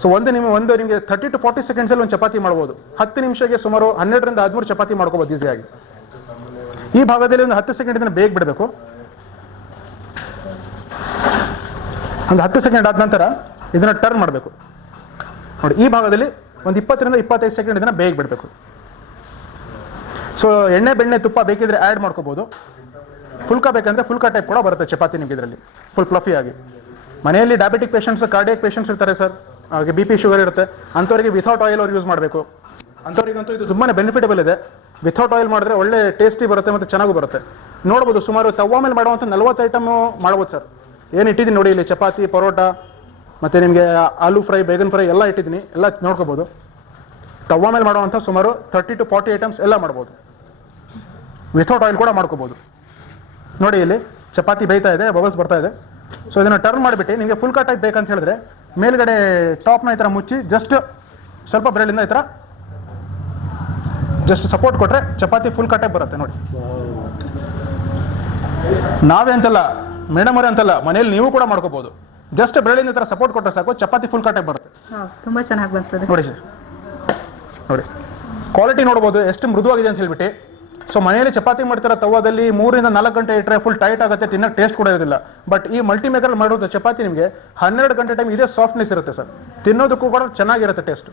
ಸೊ ನಿಮಗೆ 30 to 40 ಸೆಕೆಂಡ್ಸಲ್ಲಿ ಒಂದು ಚಪಾತಿ ಮಾಡ್ಬೋದು. 10 ನಿಮಿಷಕ್ಕೆ ಸುಮಾರು 12ರಿಂದ 13 ಚಪಾತಿ ಮಾಡ್ಕೋಬೋದು ಈಸಿಯಾಗಿ. ಈ ಭಾಗದಲ್ಲಿ ಒಂದು 10 ಸೆಕೆಂಡ್ ಇದನ್ನು ಬೇಗ ಬಿಡಬೇಕು. ಒಂದು 10 ಸೆಕೆಂಡ್ ಆದ ನಂತರ ಇದನ್ನು ಟರ್ನ್ ಮಾಡಬೇಕು. ನೋಡಿ, ಈ ಭಾಗದಲ್ಲಿ ಒಂದು 20ರಿಂದ 25 ಸೆಕೆಂಡ್ ಇದನ್ನು ಬೇಗ ಬಿಡಬೇಕು. ಸೊ ಎಣ್ಣೆ, ಬೆಣ್ಣೆ, ತುಪ್ಪ ಬೇಕಿದ್ರೆ ಆ್ಯಡ್ ಮಾಡ್ಕೋಬೋದು. ಫುಲ್ಕಾ ಬೇಕಂದ್ರೆ ಫುಲ್ಕಾ ಟೈಪ್ ಕೂಡ ಬರುತ್ತೆ ಚಪಾತಿ ನಿಮಗೆ ಇದರಲ್ಲಿ, ಫುಲ್ ಫ್ಲಫಿ ಆಗಿ. ಮನೆಯಲ್ಲಿ ಡಯಾಬಿಟಿಕ್ ಪೇಷಂಟ್ಸ್, ಕಾರ್ಡಿಯಾಕ್ ಪೇಷಂಟ್ಸ್ ಇರ್ತಾರೆ ಸರ್, ಹಾಗೆ BP ಶುಗರ್ ಇರುತ್ತೆ, ಅಂಥವರಿಗೆ ವಿಥೌಟ್ ಆಯಿಲ್ ಅವ್ರು ಯೂಸ್ ಮಾಡಬೇಕು. ಅಂಥವ್ರಿಗಂತೂ ಇದು ತುಂಬಾ ಬೆನಿಫಿಟಬಲ್ ಇದೆ. ವಿಥೌಟ್ ಆಯಿಲ್ ಮಾಡಿದ್ರೆ ಒಳ್ಳೆ ಟೇಸ್ಟಿ ಬರುತ್ತೆ ಮತ್ತು ಚೆನ್ನಾಗೂ ಬರುತ್ತೆ. ನೋಡ್ಬೋದು, ಸುಮಾರು ತವಾ ಮೇಲೆ ಮಾಡುವಂಥ 40 ಐಟಮ್ ಮಾಡ್ಬೋದು ಸರ್. ಏನು ಇಟ್ಟಿದ್ದೀನಿ ನೋಡಿ, ಇಲ್ಲಿ ಚಪಾತಿ, ಪರೋಟ, ಮತ್ತು ನಿಮಗೆ ಆಲೂ ಫ್ರೈ, ಬೇಗನ್ ಫ್ರೈ ಎಲ್ಲ ಇಟ್ಟಿದ್ದೀನಿ, ಎಲ್ಲ ನೋಡ್ಕೋಬೋದು. ತವಾ ಮೇಲೆ ಮಾಡುವಂಥ ಸುಮಾರು 30 to 40 ಐಟಮ್ಸ್ ಎಲ್ಲ ಮಾಡ್ಬೋದು. ವಿಥೌಟ್ ಆಯಿಲ್ ಕೂಡ ಮಾಡ್ಕೋಬೋದು. ನೋಡಿ, ಇಲ್ಲಿ ಚಪಾತಿ ಬೇಯ್ತಾ ಇದೆ, ಬಬಲ್ಸ್ ಬರ್ತಾ ಇದೆ. ಸೊ ಇದನ್ನು ಟರ್ನ್ ಮಾಡಿಬಿಟ್ಟು ನಿಮಗೆ ಫುಲ್ಕಾ ಟೈಪ್ ಬೇಕಂತ ಹೇಳಿದ್ರೆ ಮೇಲ್ಗಡೆ ಟಾಪ್ನ ಈ ಥರ ಮುಚ್ಚಿ ಜಸ್ಟ್ ಸ್ವಲ್ಪ ಬ್ರೆಡಿಂದ ಈ ಥರ ಜಸ್ಟ್ ಸಪೋರ್ಟ್ ಕೊಟ್ಟರೆ ಚಪಾತಿ ಫುಲ್ಕಾ ಟೈಪ್ ಬರುತ್ತೆ. ನೋಡಿ, ನಾವೇ ಅಂತಲ್ಲ, ಮೇಡಮ್ ಅವರೇ ಅಂತಲ್ಲ, ಮನೇಲಿ ನೀವು ಕೂಡ ಮಾಡ್ಕೋಬೋದು. ಜಸ್ಟ್ ಬ್ರೆಡಿಂದ ಈ ಥರ ಸಪೋರ್ಟ್ ಕೊಟ್ಟರೆ ಸಾಕು, ಚಪಾತಿ ಫುಲ್ಕಾ ಟೈಪ್ ಬರುತ್ತೆ. ತುಂಬ ಚೆನ್ನಾಗಿ ಬರ್ತದೆ ನೋಡಿ ಸರ್. ನೋಡಿ, ಕ್ವಾಲಿಟಿ ನೋಡ್ಬೋದು ಎಷ್ಟು ಮೃದುವಾಗಿದೆ ಅಂತ ಹೇಳ್ಬಿಟ್ಟು. ಸೊ ಮನೆಯಲ್ಲಿ ಚಪಾತಿ ಮಾಡ್ತಿರೋ ತವಾದಲ್ಲಿ 3ರಿಂದ 4 ಗಂಟೆ ಇಟ್ಟರೆ ಫುಲ್ ಟೈಟ್ ಆಗುತ್ತೆ, ತಿನ್ನೋಕೆ ಟೇಸ್ಟ್ ಕೂಡ ಇರೋದಿಲ್ಲ. ಬಟ್ ಈ ಮಲ್ಟಿಮೇಕರ್ ಮಾಡೋದು ಚಪಾತಿ ನಿಮಗೆ 12 ಗಂಟೆ ಟೈಮ್ ಇದೇ ಸಾಫ್ಟ್ನೆಸ್ ಇರುತ್ತೆ ಸರ್, ತಿನ್ನೋದಕ್ಕೂ ಕೂಡ ಚೆನ್ನಾಗಿರುತ್ತೆ ಟೇಸ್ಟ್.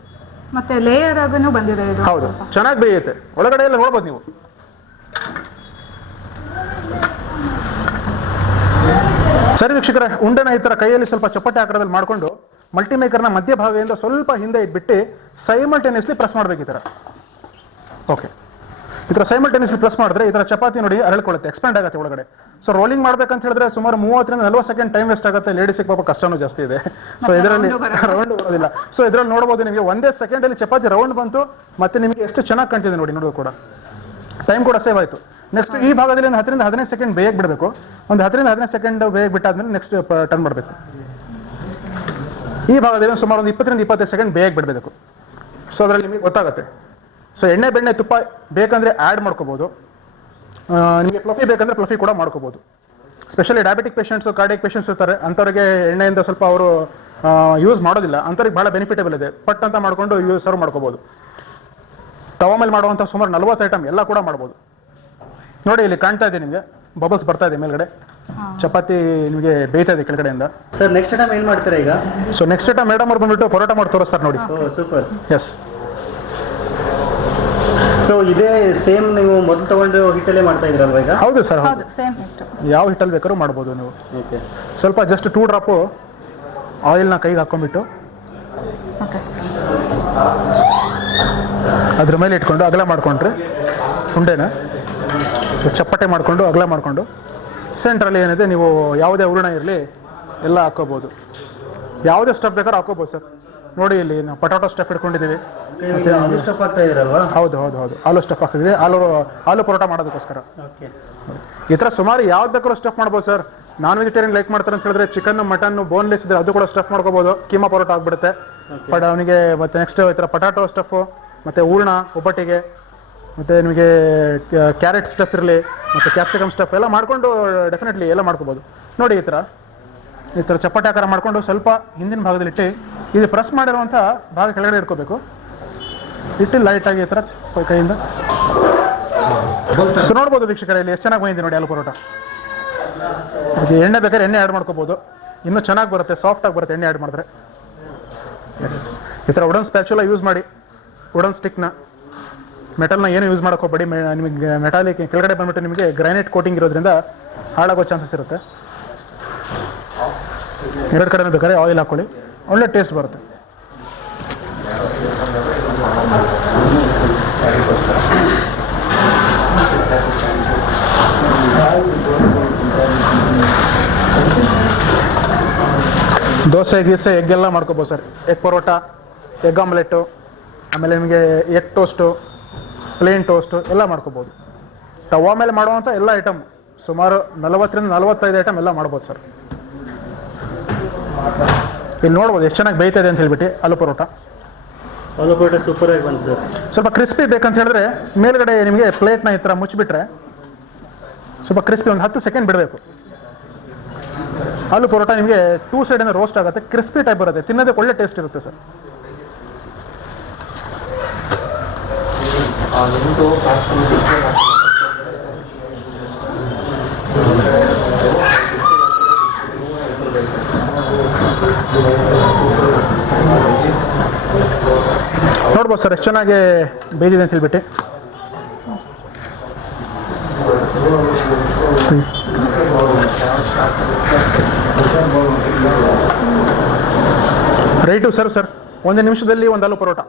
ಮತ್ತೆ ಲೇಯರ್ ಆಗನು ಬಂದಿದೆ ಇದು. ಹೌದು, ಚೆನ್ನಾಗಿ ಬೇಯುತ್ತೆ. ಒಳಗಡೆ ಎಲ್ಲ ನೋಡ್ಬೋದು ನೀವು. ಸರಿ ವೀಕ್ಷಕರೇ, ಉಂಡೆನ ಈ ಥರ ಕೈಯಲ್ಲಿ ಸ್ವಲ್ಪ ಚಪ್ಪಟೆ ಆಕಾರದಲ್ಲಿ ಮಾಡಿಕೊಂಡು ಮಲ್ಟಿಮೇಕರ್ನ ಮಧ್ಯಭಾಗದಿಂದ ಸ್ವಲ್ಪ ಹಿಂದೆ ಇಟ್ಬಿಟ್ಟು ಸೈಮಲ್ಟೇನಿಯಸ್ಲಿ ಪ್ರೆಸ್ ಮಾಡಬೇಕು ಈ ಥರ. ಓಕೆ, ಈ ಥರ ಸೈಮಲ್ಟೇನಿಯಸ್ಲಿ ಪ್ರೆಸ್ ಮಾಡಿದ್ರೆ ಈ ಥರ ಚಪಾತಿ ನೋಡಿ ಅರಳ್ಕೊಳ್ಳುತ್ತೆ, ಎಕ್ಸ್ಪ್ಯಾಂಡ್ ಆಗುತ್ತೆ ಒಳಗಡೆ. ಸೊ ರೋಲಿಂಗ್ ಮಾಡ್ಬೇಕಂತ ಹೇಳಿದ್ರೆ ಸುಮಾರು 30 ರಿಂದ 40 ಸೆಕೆಂಡ್ ಟೈಮ್ ವೇಸ್ಟ್ ಆಗುತ್ತೆ. ಲೇಡೀಸಿಗೆ ಪಾಪ ಕಷ್ಟನೂ ಜಾಸ್ತಿ ಇದೆ. ಸೊ ಇದರಲ್ಲಿ ರೌಂಡ್ ಬರೋದಿಲ್ಲ. ಸೊ ಇದರಲ್ಲಿ ನೋಡ್ಬೋದು ನಿಮಗೆ ಒಂದೇ ಸೆಕೆಂಡಲ್ಲಿ ಚಪಾತಿ ರೌಂಡ್ ಬಂತು, ಮತ್ತೆ ನಿಮಗೆ ಎಷ್ಟು ಚೆನ್ನಾಗಿ ಕಾಣ್ತಿದೆ ನೋಡಿ, ನೋಡೋದು ಕೂಡ ಟೈಮ್ ಕೂಡ ಸೇವ್ ಆಯಿತು. ನೆಕ್ಸ್ಟ್ ಈ ಭಾಗದಲ್ಲಿ ಒಂದು 10 ರಿಂದ 15 ಸೆಕೆಂಡ್ ಬೇಯಕ್ಕೆ ಬಿಡಬೇಕು. ಒಂದು 10 ರಿಂದ 15 ಸೆಕೆಂಡ್ ಬೇಯಕ್ಕೆ ಬಿಟ್ಟಾದ್ಮೇಲೆ ನೆಕ್ಸ್ಟ್ ಟರ್ನ್ ಮಾಡಬೇಕು. ಈ ಭಾಗದಲ್ಲಿ ಸುಮಾರು ಒಂದು 20 ರಿಂದ 25 ಸೆಕೆಂಡ್ ಬೇಯಕ್ಕೆ ಬಿಡಬೇಕು. ಸೊ ಅದರಲ್ಲಿ ನಿಮಗೆ ಗೊತ್ತಾಗುತ್ತೆ. ಸೊ ಎಣ್ಣೆ ಬೆಣ್ಣೆ ತುಪ್ಪ ಬೇಕಂದರೆ ಆ್ಯಡ್ ಮಾಡ್ಕೋಬೋದು. ನಿಮಗೆ ಫ್ಲಫಿ ಬೇಕಂದರೆ ಫ್ಲಫಿ ಕೂಡ ಮಾಡ್ಕೋಬೋದು. Specially diabetic patients, cardiac patients ಇರ್ತಾರೆ, ಅಂಥವ್ರಿಗೆ ಎಣ್ಣೆಯಿಂದ ಸ್ವಲ್ಪ ಅವರು ಯೂಸ್ ಮಾಡೋದಿಲ್ಲ, ಅಂಥವ್ರಿಗೆ ಭಾಳ ಬೆನಿಫಿಟೇಬಲ್ ಇದೆ. ಪಟ್ ಅಂತ ಮಾಡಿಕೊಂಡು ಸರ್ವ್ ಮಾಡ್ಕೋಬೋದು. ತವಾ ಮೇಲೆ ಮಾಡುವಂಥ ಸುಮಾರು 40 ಐಟಮ್ ಎಲ್ಲ ಕೂಡ ಮಾಡ್ಬೋದು. ನೋಡಿ ಇಲ್ಲಿ ಕಾಣ್ತಾ ಇದೆ ನಿಮಗೆ, ಬಬಲ್ಸ್ ಬರ್ತಾ ಇದೆ ಮೇಲ್ಗಡೆ, ಚಪಾತಿ ನಿಮಗೆ ಬೇಯ್ತಾ ಇದೆ ಕೆಳಗಡೆಯಿಂದ. ಸರ್ ನೆಕ್ಸ್ಟ್ ಐಟಮ್ ಏನು ಮಾಡ್ತೀರಾ ಈಗ? ಸೊ ನೆಕ್ಸ್ಟ್ ಐಟಮ್ ಮೇಡಮ್ ಅವ್ರು ಬಂದ್ಬಿಟ್ಟು ಪರೋಟ ಮಾಡಿ ತೋರಿಸ್ತಾರೆ ನೋಡಿ. ಸೂಪರ್. ಎಸ್. ಸೊ ಇದೇ ಸೇಮ್ ನೀವು ಮೊದಲು ತಗೊಂಡು ಹಿಟ್ಟಲ್ಲೇ ಮಾಡ್ತಾ ಇದ್ರಲ್ವಾ ಈಗ? ಹೌದು ಸರ್, ಹೌದು. ಹೌದು, ಸೇಮ್ ಹಿಟ್ಟು. ಯಾವ ಹಿಟ್ಟಲ್ಲಿ ಬೇಕಾದ್ರೂ ಮಾಡ್ಬೋದು ನೀವು. ಓಕೆ. ಸ್ವಲ್ಪ ಜಸ್ಟ್ 2 ಡ್ರಾಪು ಆಯಿಲ್ನ ಕೈಗೆ ಹಾಕೊಂಡ್ಬಿಟ್ಟು ಓಕೆ, ಅದ್ರ ಮೇಲೆ ಇಟ್ಕೊಂಡು ಅಗಲ ಮಾಡಿಕೊಂಡ್ರೆ ಉಂಡೆನ ಚಪ್ಪಟೆ ಮಾಡಿಕೊಂಡು ಅಗಲ ಮಾಡಿಕೊಂಡು ಸೆಂಟ್ರಲ್ಲಿ ಏನಿದೆ ನೀವು ಯಾವುದೇ ಹೂರಣ ಇರಲಿ ಎಲ್ಲ ಹಾಕೋಬೋದು. ಯಾವುದೇ ಸ್ಟಫ್ ಬೇಕಾದ್ರೂ ಹಾಕೋಬೋದು ಸರ್. ನೋಡಿ ಇಲ್ಲಿ ನಾವು ಪೊಟ್ಯಾಟೊ ಸ್ಟಫ್ ಇಟ್ಕೊಂಡಿದ್ದೀವಿ. ಸ್ಟಫ್ ಆಗ್ತಾ ಇದ್ರಲ್ವಾ? ಹೌದು ಹೌದು ಹೌದು, ಆಲೂ ಸ್ಟಫ್ ಹಾಕಿದ್ವಿ. ಆಲೂ ಪರೋಟ ಮಾಡೋದಕ್ಕೋಸ್ಕರ. ಓಕೆ. ಈ ಥರ ಸುಮಾರು ಯಾವ್ದು ಬೇಕಾದ್ರೂ ಸ್ಟಫ್ ಮಾಡ್ಬೋದು ಸರ್. ನಾನ್ ವೆಜಿಟೇರಿಯನ್ ಲೈಕ್ ಮಾಡ್ತಾರೆ ಅಂತ ಹೇಳಿದ್ರೆ ಚಿಕನ್ ಮಟನ್ ಬೋನ್ಲೆಸ್ ಇದ್ರೆ ಅದು ಕೂಡ ಸ್ಟಫ್ ಮಾಡ್ಕೋಬೋದು. ಕೀಮಾ ಪರೋಟ ಆಗಿಬಿಡುತ್ತೆ. ಬಟ್ ಅವನಿಗೆ ಮತ್ತೆ ನೆಕ್ಸ್ಟ್ ಈ ಥರ ಪೊಟ್ಯಾಟೊ ಸ್ಟಫು ಮತ್ತು ಹೂರ್ಣ ಒಬ್ಬಟ್ಟಿಗೆ, ಮತ್ತು ನಿಮಗೆ ಕ್ಯಾರೆಟ್ ಸ್ಟಫ್ ಇರಲಿ, ಮತ್ತು ಕ್ಯಾಪ್ಸಿಕಮ್ ಸ್ಟಫ್ ಎಲ್ಲ ಮಾಡಿಕೊಂಡು ಡೆಫಿನೆಟ್ಲಿ ಎಲ್ಲ ಮಾಡ್ಕೋಬೋದು. ನೋಡಿ ಈ ಥರ ಚಪಾತಿ ಆಕಾರ ಮಾಡಿಕೊಂಡು ಸ್ವಲ್ಪ ಹಿಂದಿನ ಭಾಗದಲ್ಲಿ ಇಟ್ಟು ಇದು ಪ್ರೆಸ್ ಮಾಡಿರುವಂಥ ಭಾಗ ಕೆಳಗಡೆ ಇಟ್ಕೋಬೇಕು. ಇಟ್ಟು ಲೈಟಾಗಿ ಈ ಥರ ಕೈಯಿಂದ. ಸೊ ನೋಡ್ಬೋದು ವೀಕ್ಷಕರ, ಇಲ್ಲಿ ಎಷ್ಟು ಚೆನ್ನಾಗಿ ಬಂದಿದೆ ನೋಡಿ ಆಲೂ ಪರೋಟ. ಅದಕ್ಕೆ ಎಣ್ಣೆ ಬೇಕಾದ್ರೆ ಎಣ್ಣೆ ಆ್ಯಡ್ ಮಾಡ್ಕೋಬೋದು, ಇನ್ನೂ ಚೆನ್ನಾಗಿ ಬರುತ್ತೆ, ಸಾಫ್ಟಾಗಿ ಬರುತ್ತೆ ಎಣ್ಣೆ ಆ್ಯಡ್ ಮಾಡಿದ್ರೆ. ಎಸ್, ಈ ಥರ ವುಡನ್ ಸ್ಪ್ಯಾಚುಲ ಯೂಸ್ ಮಾಡಿ, ವುಡನ್ ಸ್ಟಿಕ್ನ, ಮೆಟಲ್ನ ಏನು ಯೂಸ್ ಮಾಡೋಕೆ ಹೋಗಬೇಡಿ. ನಿಮಗೆ ಮೆಟಾಲಿಕ್ ಕೆಳಗಡೆ ಬಂದ್ಬಿಟ್ಟು ನಿಮಗೆ ಗ್ರಾನೈಟ್ ಕೋಟಿಂಗ್ ಇರೋದ್ರಿಂದ ಹಾಳಾಗೋ ಚಾನ್ಸಸ್ ಇರುತ್ತೆ. ಎರಡು ಕಡೆ ಬೇಕಾದ್ರೆ ಆಯಿಲ್ ಹಾಕ್ಕೊಳ್ಳಿ, ಒಳ್ಳೆ ಟೇಸ್ಟ್ ಬರುತ್ತೆ. ದೋಸೆ ಗೀಸೆ ಎಗ್ಗೆಲ್ಲ ಮಾಡ್ಕೋಬೋದು sir. Egg parotta, egg omelette, ಆಮೇಲೆ ನಿಮಗೆ ಎಗ್ ಟೋಸ್ಟು, ಪ್ಲೇನ್ ಟೋಸ್ಟು ಎಲ್ಲ ಮಾಡ್ಕೋಬೋದು. ತವಾ ಮೇಲೆ ಮಾಡುವಂಥ ಎಲ್ಲ ಐಟಮ್ ಸುಮಾರು 40 ರಿಂದ 45 ಐಟಮ್ ಎಲ್ಲ ಮಾಡ್ಬೋದು ಸರ್. ಇಲ್ಲಿ ನೋಡ್ಬೋದು ಎಷ್ಟು ಚೆನ್ನಾಗಿ ಬೇಯ್ತಾ ಇದೆ ಅಂತ ಹೇಳ್ಬಿಟ್ಟು ಆಲೂ ಪರೋಟ. ಆಲೂ ಪರೋಟ ಸೂಪರ್ ಆಗಿ ಬಂತು ಸರ್. ಸ್ವಲ್ಪ ಕ್ರಿಸ್ಪಿ ಬೇಕಂತ ಹೇಳಿದ್ರೆ ಮೇಲ್ಗಡೆ ನಿಮಗೆ ಪ್ಲೇಟ್ನ ಈ ಥರ ಮುಚ್ಚಿಬಿಟ್ರೆ ಸ್ವಲ್ಪ ಕ್ರಿಸ್ಪಿ ಒಂದು 10 ಸೆಕೆಂಡ್ ಬಿಡಬೇಕು. ಆಲೂ ಪರೋಟ ನಿಮಗೆ 2 ಸೈಡಿಂದ ರೋಸ್ಟ್ ಆಗುತ್ತೆ, ಕ್ರಿಸ್ಪಿ ಟೈಪ್ ಬರುತ್ತೆ, ತಿನ್ನೋದಕ್ಕೆ ಒಳ್ಳೆ ಟೇಸ್ಟ್ ಇರುತ್ತೆ ಸರ್. ನೋಡ್ಬೋದು ಸರ್ ಎಷ್ಟು ಚೆನ್ನಾಗಿ ಬೇಯ್ದಿದೆ ಅಂತ ಹೇಳ್ಬಿಟ್ಟು. Ready to serve sir. 1 ನಿಮಿಷದಲ್ಲಿ ಒಂದು ಆಲೂ ಪರೋಟ.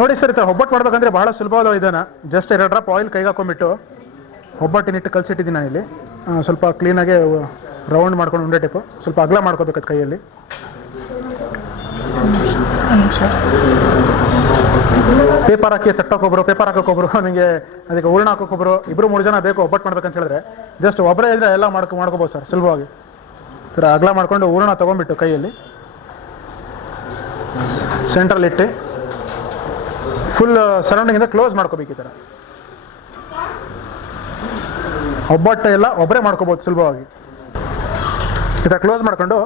ನೋಡಿ ಸರ್, ಒಬ್ಬಟ್ಟು ಮಾಡ್ಬೇಕಂದ್ರೆ ಬಹಳ ಸುಲಭವಾದ ಇದನ್ನು. ಜಸ್ಟ್ 2 ಡ್ರಾಪ್ ಆಯಿಲ್ ಕೈಗೆ ಹಾಕೊಂಡ್ಬಿಟ್ಟು ಒಬ್ಬಟ್ಟಿನಿಟ್ಟು ಕಲಸಿಟ್ಟಿದ್ದೀನಿ ನಾನಿಲ್ಲಿ. ಸ್ವಲ್ಪ ಕ್ಲೀನಾಗೆ ರೌಂಡ್ ಮಾಡ್ಕೊಂಡು ಉಂಡೆ ಟೈಪು ಸ್ವಲ್ಪ ಅಗಲ ಮಾಡ್ಕೋಬೇಕು ಕೈಯಲ್ಲಿ. ಪೇಪರ್ ಹಾಕಿ ತಟ್ಟೋಕೊಬ್ರು, ಪೇಪರ್ ಹಾಕೋಕೊಬ್ರು, ನನಗೆ ಅದಕ್ಕೆ ಹೂರ್ಣ ಹಾಕೋಕೊಬ್ರು, 2-3 ಜನ ಬೇಕು ಒಬ್ಬಟ್ಟು ಮಾಡ್ಬೇಕಂತ ಹೇಳಿದ್ರೆ ಜಸ್ಟ್ ಒಬ್ಬರೇ ಇದ್ರೆ ಎಲ್ಲ ಮಾಡ್ಕೋಬೋದು ಸರ್ ಸುಲಭವಾಗಿ. ಈ ಥರ ಅಗಲ ಮಾಡ್ಕೊಂಡು ಹೂರ್ಣ ತೊಗೊಂಡ್ಬಿಟ್ಟು ಕೈಯಲ್ಲಿ ಸೆಂಟ್ರಲ್ಲಿ ಇಟ್ಟು ಫುಲ್ ಸರೌಂಡಿಂಗಿಂದ ಕ್ಲೋಸ್ ಮಾಡ್ಕೋಬೇಕು. ಈ ಥರ ಒಬ್ಬಟ್ಟು ಎಲ್ಲ ಒಬ್ಬರೇ ಮಾಡ್ಕೋಬೋದು ಸುಲಭವಾಗಿ. ಈ ಥರ ಕ್ಲೋಸ್ ಮಾಡ್ಕೊಂಡು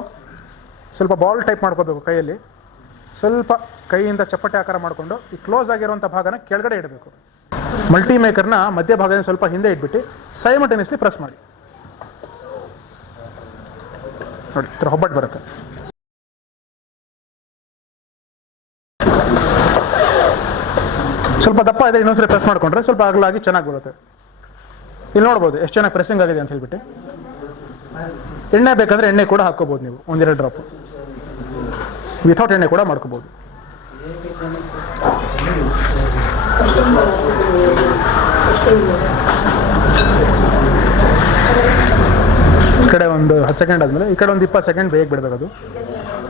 ಸ್ವಲ್ಪ ಬಾಲ್ ಟೈಪ್ ಮಾಡ್ಕೋಬೇಕು ಕೈಯಲ್ಲಿ. ಸ್ವಲ್ಪ ಕೈಯಿಂದ ಚಪ್ಪಟೆ ಆಕಾರ ಮಾಡಿಕೊಂಡು ಈ ಕ್ಲೋಸ್ ಆಗಿರುವಂಥ ಭಾಗನ ಕೆಳಗಡೆ ಇಡಬೇಕು. ಮಲ್ಟಿಮೇಕರ್ನ ಮಧ್ಯಭಾಗದಿಂದ ಸ್ವಲ್ಪ ಹಿಂದೆ ಇಟ್ಬಿಟ್ಟು ಸೈಮಲ್ಟೇನಿಯಸ್ಲಿ ಪ್ರೆಸ್ ಮಾಡಿ ನೋಡಿ, ಈ ಥರ ಒಬ್ಬಟ್ಟು ಬರುತ್ತೆ. ಸ್ವಲ್ಪ ದಪ್ಪ ಇದೆ, ಇನ್ನೊಂದ್ಸರಿ ಪ್ರೆಸ್ ಮಾಡಿಕೊಂಡ್ರೆ ಸ್ವಲ್ಪ ಅಗಲಾಗಿ ಚೆನ್ನಾಗಿ ಬರುತ್ತೆ. ಇಲ್ಲಿ ನೋಡ್ಬೋದು ಎಷ್ಟು ಚೆನ್ನಾಗಿ ಪ್ರೆಸ್ಸಿಂಗ್ ಆಗಿದೆ ಅಂತ ಹೇಳ್ಬಿಟ್ಟು. ಎಣ್ಣೆ ಬೇಕಂದರೆ ಎಣ್ಣೆ ಕೂಡ ಹಾಕ್ಕೋಬೋದು ನೀವು, ಒಂದೆರಡು ಡ್ರಾಪ್. ವಿಥೌಟ್ ಎಣ್ಣೆ ಕೂಡ ಮಾಡ್ಕೋಬೋದು. ಈ ಕಡೆ ಒಂದು 10 ಸೆಕೆಂಡ್ ಆದಮೇಲೆ ಈ ಕಡೆ ಒಂದು 20 ಸೆಕೆಂಡ್ ಬೇಗ ಬಿಡಬೇಕು. ಅದು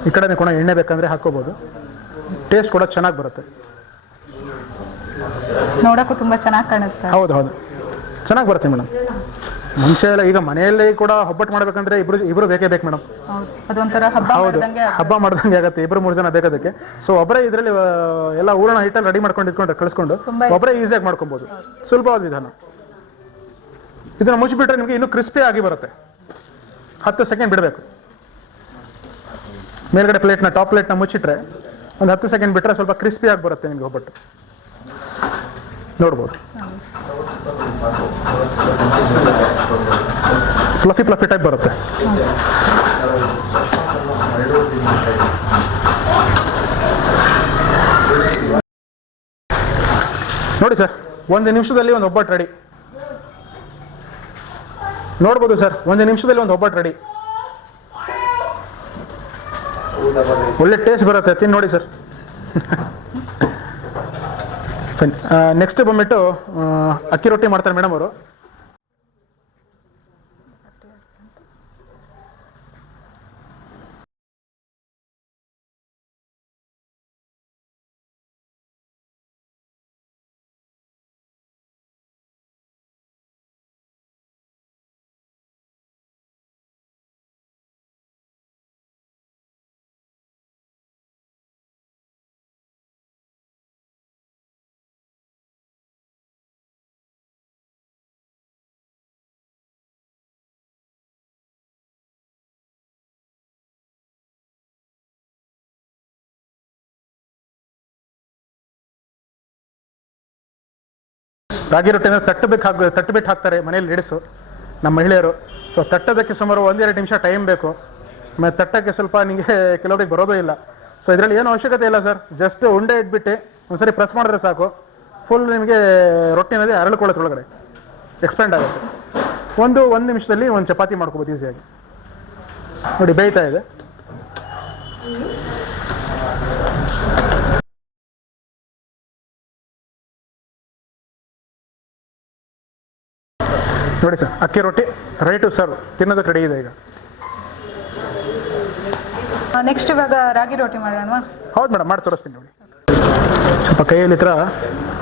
ಈ ಕಡೆ ಕೂಡ ಎಣ್ಣೆ ಬೇಕಂದರೆ ಹಾಕ್ಕೋಬೋದು. ಟೇಸ್ಟ್ ಕೂಡ ಚೆನ್ನಾಗಿ ಬರುತ್ತೆ. ನೋಡೋಕ್ಕೂ ತುಂಬ ಚೆನ್ನಾಗಿ ಕಾಣಿಸ್ತಾ. ಹೌದು ಹೌದು, ಚೆನ್ನಾಗಿ ಬರುತ್ತೆ ಮೇಡಮ್. ಮುಂಚೆ ಎಲ್ಲ ಈಗ ಮನೆಯಲ್ಲೇ ಕೂಡ ಒಬ್ಬಟ್ಟು ಮಾಡ್ಬೇಕಂದ್ರೆ ಇಬ್ರು ಬೇಕೇ ಬೇಕು ಮೇಡಮ್. ಅದೊಂಥರ ಹಬ್ಬ ಹೌದು, ಹಬ್ಬ ಮಾಡ್ದಂಗೆ ಆಗುತ್ತೆ. 2-3 ಜನ ಬೇಕಾದಕ್ಕೆ. ಸೊ ಒಬ್ಬರೇ ಇದರಲ್ಲಿ ಎಲ್ಲ ಹೂರಣ ಹಿಟ್ಟಲ್ಲಿ ರೆಡಿ ಮಾಡ್ಕೊಂಡು ಇಟ್ಕೊಂಡು ಕಳಿಸ್ಕೊಂಡು ಒಬ್ಬರೇ ಈಸಿಯಾಗಿ ಮಾಡ್ಕೊಬೋದು. ಸುಲಭವಾದ ವಿಧಾನ. ಇದನ್ನ ಮುಚ್ಚಿಬಿಟ್ರೆ ನಿಮಗೆ ಇನ್ನೂ ಕ್ರಿಸ್ಪಿ ಆಗಿ ಬರುತ್ತೆ. 10 ಸೆಕೆಂಡ್ ಬಿಡಬೇಕು. ಮೇಲ್ಗಡೆ ಪ್ಲೇಟ್ನ ಟಾಪ್ ಪ್ಲೇಟ್ನ ಮುಚ್ಚಿಟ್ರೆ ಒಂದು 10 ಸೆಕೆಂಡ್ ಬಿಟ್ಟರೆ ಸ್ವಲ್ಪ ಕ್ರಿಸ್ಪಿ ಆಗಿ ಬರುತ್ತೆ ನಿಮಗೆ ಒಬ್ಬಟ್ಟು. ನೋಡ್ಬೋದು, ಫ್ಲಫಿ ಟೈಪ್ ಬರುತ್ತೆ. ನೋಡಿ ಸರ್, 1 ನಿಮಿಷದಲ್ಲಿ ಒಂದು ಒಬ್ಬಟ್ಟು ರೆಡಿ. ನೋಡ್ಬೋದು ಸರ್, 1 ನಿಮಿಷದಲ್ಲಿ ಒಂದು ಒಬ್ಬಟ್ಟು ರೆಡಿ. ಒಳ್ಳೆ ಟೇಸ್ಟ್ ಬರುತ್ತೆ, ತಿಂದು ನೋಡಿ ಸರ್. ನೆಕ್ಸ್ಟ್ ಬಂದ್ಬಿಟ್ಟು ಅಕ್ಕಿ ರೊಟ್ಟಿ ಮಾಡ್ತಾರೆ ಮೇಡಮ್ ಅವರು. ರಾಗಿ ರೊಟ್ಟಿನ ತಟ್ಟಬೇಕು ಹಾಕ್ತಾರೆ ಮನೇಲಿ ಲೇಡೀಸು, ನಮ್ಮ ಮಹಿಳೆಯರು. ಸೊ ತಟ್ಟೋದಕ್ಕೆ ಸುಮಾರು 1-2 ನಿಮಿಷ ಟೈಮ್ ಬೇಕು. ಮತ್ತು ತಟ್ಟಕ್ಕೆ ಸ್ವಲ್ಪ ನಿಮಗೆ ಕೆಲವರಿಗೆ ಬರೋದೇ ಇಲ್ಲ. ಸೊ ಇದರಲ್ಲಿ ಏನು ಅವಶ್ಯಕತೆ ಇಲ್ಲ ಸರ್, ಜಸ್ಟ್ ಉಂಡೆ ಇಟ್ಬಿಟ್ಟು ಒಂದ್ಸರಿ ಪ್ರೆಸ್ ಮಾಡಿದ್ರೆ ಸಾಕು, ಫುಲ್ ನಿಮಗೆ ರೊಟ್ಟಿ ಅನ್ನೋದೇ ಅರಳ್ಕೊಳ್ಳೋದು ಒಳಗಡೆ ಎಕ್ಸ್ಪ್ಯಾಂಡ್ ಆಗುತ್ತೆ. ಒಂದು ನಿಮಿಷದಲ್ಲಿ ಒಂದು ಚಪಾತಿ ಮಾಡ್ಕೋಬೋದು ಈಸಿಯಾಗಿ. ನೋಡಿ ಬೇಯ್ತಾ ಇದೆ. ನೋಡಿ ಸರ್, ಅಕ್ಕಿ ರೊಟ್ಟಿ ರೈಟು ಸರ್, ತಿನ್ನೋದಕ್ಕೆ ರೆಡಿ ಇದೆ ಈಗ. ನೆಕ್ಸ್ಟ್ ಇವಾಗ ರಾಗಿ ರೊಟ್ಟಿ ಮಾಡೋಣ. ಹೌದು ಮೇಡಮ್, ಮಾಡಿ ತೋರಿಸ್ತೀನಿ ನೋಡಿ. ಸ್ವಲ್ಪ ಕೈಯಲ್ಲಿ ಥರ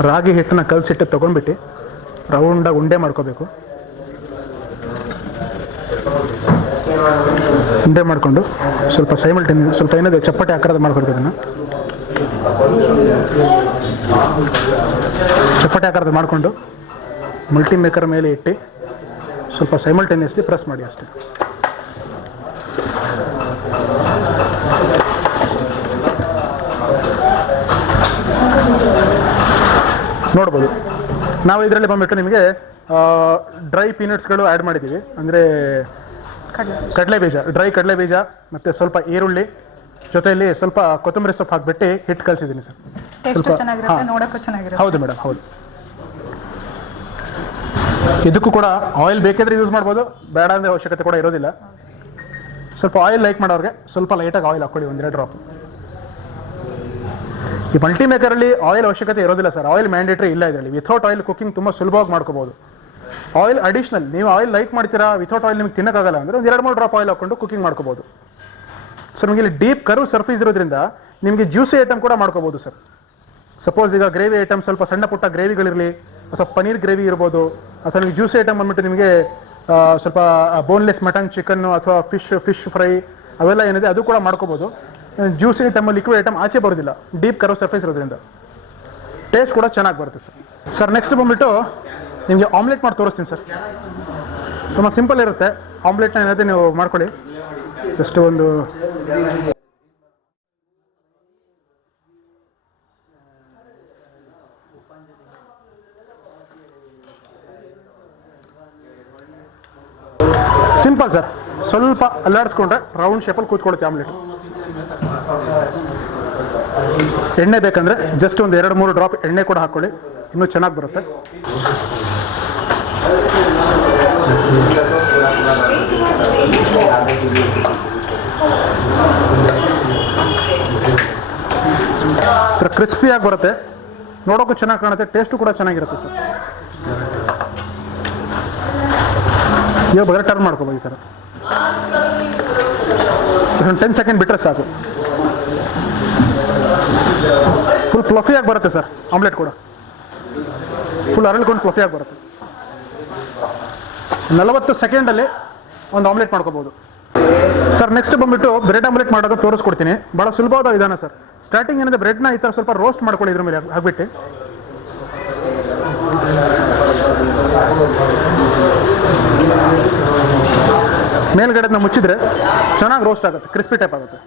ರಾಗಿ ಹಿಟ್ಟನ್ನ ಕಲಸಿಟ್ಟು ತೊಗೊಂಡ್ಬಿಟ್ಟು ರೌಂಡಾಗಿ ಉಂಡೆ ಮಾಡ್ಕೋಬೇಕು. ಉಂಡೆ ಮಾಡಿಕೊಂಡು ಸ್ವಲ್ಪ ಸೈಮಲ್ಟೇನಿಯಸ್ ಸ್ವಲ್ಪ ಏನಿದೆ ಚಪ್ಪಟೆ ಆಕಾರದ ಮಾಡ್ಕೊಳ್ಬೇಕು. ಅದನ್ನು ಚಪ್ಪಟೆ ಆಕಾರದ ಮಾಡಿಕೊಂಡು ಮಲ್ಟಿ ಮೇಕರ್ ಮೇಲೆ ಇಟ್ಟು ಸ್ವಲ್ಪ ಸೈಮಲ್ಟೇನಿಯಸ್ಲಿ ಪ್ರೆಸ್ ಮಾಡಿ ಅಷ್ಟೇ. ನೋಡ್ಬೋದು, ನಾವು ಇದರಲ್ಲಿ ಬಂದ್ಬಿಟ್ಟು ನಿಮಗೆ ಡ್ರೈ ಪೀನಟ್ಸ್ಗಳು ಆ್ಯಡ್ ಮಾಡಿದ್ದೀವಿ. ಅಂದರೆ ಕಡಲೆಬೀಜ, ಡ್ರೈ ಕಡಲೆಬೀಜ ಮತ್ತು ಸ್ವಲ್ಪ ಈರುಳ್ಳಿ ಜೊತೆಯಲ್ಲಿ ಸ್ವಲ್ಪ ಕೊತ್ತಂಬರಿ ಸೊಪ್ಪು ಹಾಕಿಬಿಟ್ಟು ಹಿಟ್ಟು ಕಲಿಸಿದ್ದೀನಿ ಸರ್. ಸ್ವಲ್ಪ ಹೌದು ಮೇಡಮ್, ಹೌದು. ಇದಕ್ಕೂ ಕೂಡ ಆಯಿಲ್ ಬೇಕಿದ್ರೆ ಯೂಸ್ ಮಾಡ್ಬೋದು, ಬೇಡ ಅಂದರೆ ಅವಶ್ಯಕತೆ ಕೂಡ ಇರೋದಿಲ್ಲ. ಸ್ವಲ್ಪ ಆಯಿಲ್ ಲೈಕ್ ಮಾಡೋರಿಗೆ ಸ್ವಲ್ಪ ಲೈಟಾಗಿ ಆಯಿಲ್ ಹಾಕ್ಕೊಳ್ಳಿ, 1-2 ಡ್ರಾಪ್. ಈ ಮಲ್ಟಿ ಮೇಕರಲ್ಲಿ ಆಯಿಲ್ ಅವಶ್ಯಕತೆ ಇರೋದಿಲ್ಲ ಸರ್, ಆಯಿಲ್ ಮ್ಯಾಂಡೇಟ್ರಿ ಇಲ್ಲ ಇದರಲ್ಲಿ. ವಿಥೌಟ್ ಆಯಿಲ್ ಕುಕಿಂಗ್ ತುಂಬ ಸುಲಭವಾಗಿ ಮಾಡ್ಕೋಬೋದು. ಆಯಿಲ್ ಅಡಿಷ್ನಲ್, ನೀವು ಆಯಿಲ್ ಲೈಕ್ ಮಾಡ್ತೀರಾ, ವಿಥೌಟ್ ಆಯಿಲ್ ನಿಮ್ಗೆ ತಿನ್ನೋಕ್ಕಾಗಲ್ಲ ಅಂದರೆ ಒಂದು 2-3 ಡ್ರಾಪ್ ಆಯಿಲ್ ಹಾಕ್ಕೊಂಡು ಕುಕಿಂಗ್ ಮಾಡ್ಕೋಬೋದು ಸರ್. ನಿಮಗೆ ಇಲ್ಲಿ ಡೀಪ್ ಕರ್ವ್ ಸರ್ಫೇಸ್ ಇರೋದ್ರಿಂದ ನಿಮಗೆ ಜ್ಯೂಸಿ ಐಟಮ್ ಕೂಡ ಮಾಡ್ಕೋಬೋದು ಸರ್. ಸಪೋಸ್ ಈಗ ಗ್ರೇವಿ ಐಟಮ್ ಸ್ವಲ್ಪ ಸಣ್ಣ ಪುಟ್ಟ ಗ್ರೇವಿಗಳಿರಲಿ, ಅಥವಾ ಪನೀರ್ ಗ್ರೇವಿ ಇರ್ಬೋದು, ಅಥವಾ ನಿಮಗೆ ಜ್ಯೂಸಿ ಐಟಮ್ ಬಂದ್ಬಿಟ್ಟು ನಿಮಗೆ ಸ್ವಲ್ಪ ಬೋನ್ಲೆಸ್ ಮಟನ್, ಚಿಕನ್ನು ಅಥವಾ ಫಿಶ್ ಫ್ರೈ ಅವೆಲ್ಲ ಏನಿದೆ ಅದು ಕೂಡ ಮಾಡ್ಕೋಬೋದು. ಜ್ಯೂಸಿ ಐಟಮ್, ಲಿಕ್ವಿಡ್ ಐಟಮ್ ಆಚೆ ಬರೋದಿಲ್ಲ, ಡೀಪ್ ಕರ್ವ್ ಸರ್ಫೇಸ್ ಇರೋದ್ರಿಂದ ಟೇಸ್ಟ್ ಕೂಡ ಚೆನ್ನಾಗಿ ಬರುತ್ತೆ ಸರ್. ಸರ್ ನೆಕ್ಸ್ಟ್ ಬಂದ್ಬಿಟ್ಟು ನಿಮಗೆ ಆಮ್ಲೆಟ್ ಮಾಡಿ ತೋರಿಸ್ತೀನಿ ಸರ್. ತುಂಬ ಸಿಂಪಲ್ ಇರುತ್ತೆ. ಆಮ್ಲೆಟ್ನ ಏನಾದರೂ ನೀವು ಮಾಡ್ಕೊಳ್ಳಿ. ಜಸ್ಟ್ ಒಂದು ಸಿಂಪಲ್ ಸರ್, ಸ್ವಲ್ಪ ಅಲ್ಲಾಡಿಸ್ಕೊಂಡ್ರೆ ರೌಂಡ್ ಶೇಪಲ್ಲಿ ಕೂತ್ಕೊಳ್ಳುತ್ತೆ ಆಮ್ಲೆಟ್. ಎಣ್ಣೆ ಬೇಕಂದರೆ ಜಸ್ಟ್ ಒಂದು 2-3 ಡ್ರಾಪ್ ಎಣ್ಣೆ ಕೂಡ ಹಾಕ್ಕೊಳ್ಳಿ, ಇನ್ನೂ ಚೆನ್ನಾಗಿ ಬರುತ್ತೆ. ಕ್ರಿಸ್ಪಿಯಾಗಿ ಬರುತ್ತೆ, ನೋಡೋಕ್ಕೂ ಚೆನ್ನಾಗಿ ಕಾಣುತ್ತೆ, ಟೇಸ್ಟು ಕೂಡ ಚೆನ್ನಾಗಿರುತ್ತೆ ಸರ್. ಇವಾಗ ಬರೀ ಟರ್ನ್ ಮಾಡ್ಕೋಬೋದು ಈ ಥರ. 10 ಸೆಕೆಂಡ್ ಬಿಟ್ಟರೆ ಸಾಕು. ಫುಲ್ ಫ್ಲಫಿಯಾಗಿ ಬರುತ್ತೆ ಸರ್. ಆಮ್ಲೆಟ್ ಕೂಡ ಫುಲ್ ಅರಳ್ಕೊಂಡು ಫ್ಲಫಿಯಾಗಿ ಬರುತ್ತೆ. 40 ಸೆಕೆಂಡಲ್ಲಿ ಒಂದು ಆಮ್ಲೆಟ್ ಮಾಡ್ಕೋಬೋದು ಸರ್. ನೆಕ್ಸ್ಟ್ ಬಂದ್ಬಿಟ್ಟು ಬ್ರೆಡ್ ಆಮ್ಲೆಟ್ ಮಾಡೋದು ತೋರಿಸ್ಕೊಡ್ತೀನಿ. ಭಾಳ ಸುಲಭವಾದ ವಿಧಾನ ಸರ್. ಸ್ಟಾರ್ಟಿಂಗ್ ಏನಿದೆ, ಬ್ರೆಡ್ನ ಈ ಥರ ಸ್ವಲ್ಪ ರೋಸ್ಟ್ ಮಾಡ್ಕೊಳ್ಳಿ, ಇದ್ರ ಮೇಲೆ ಹಾಕ್ಬಿಟ್ಟು ಮೇಲ್ಗಡೆನ ಮುಚ್ಚಿದ್ರೆ ಚೆನ್ನಾಗಿ ರೋಸ್ಟ್ ಆಗುತ್ತೆ, ಕ್ರಿಸ್ಪಿ ಟೈಪ್ ಆಗುತ್ತೆ.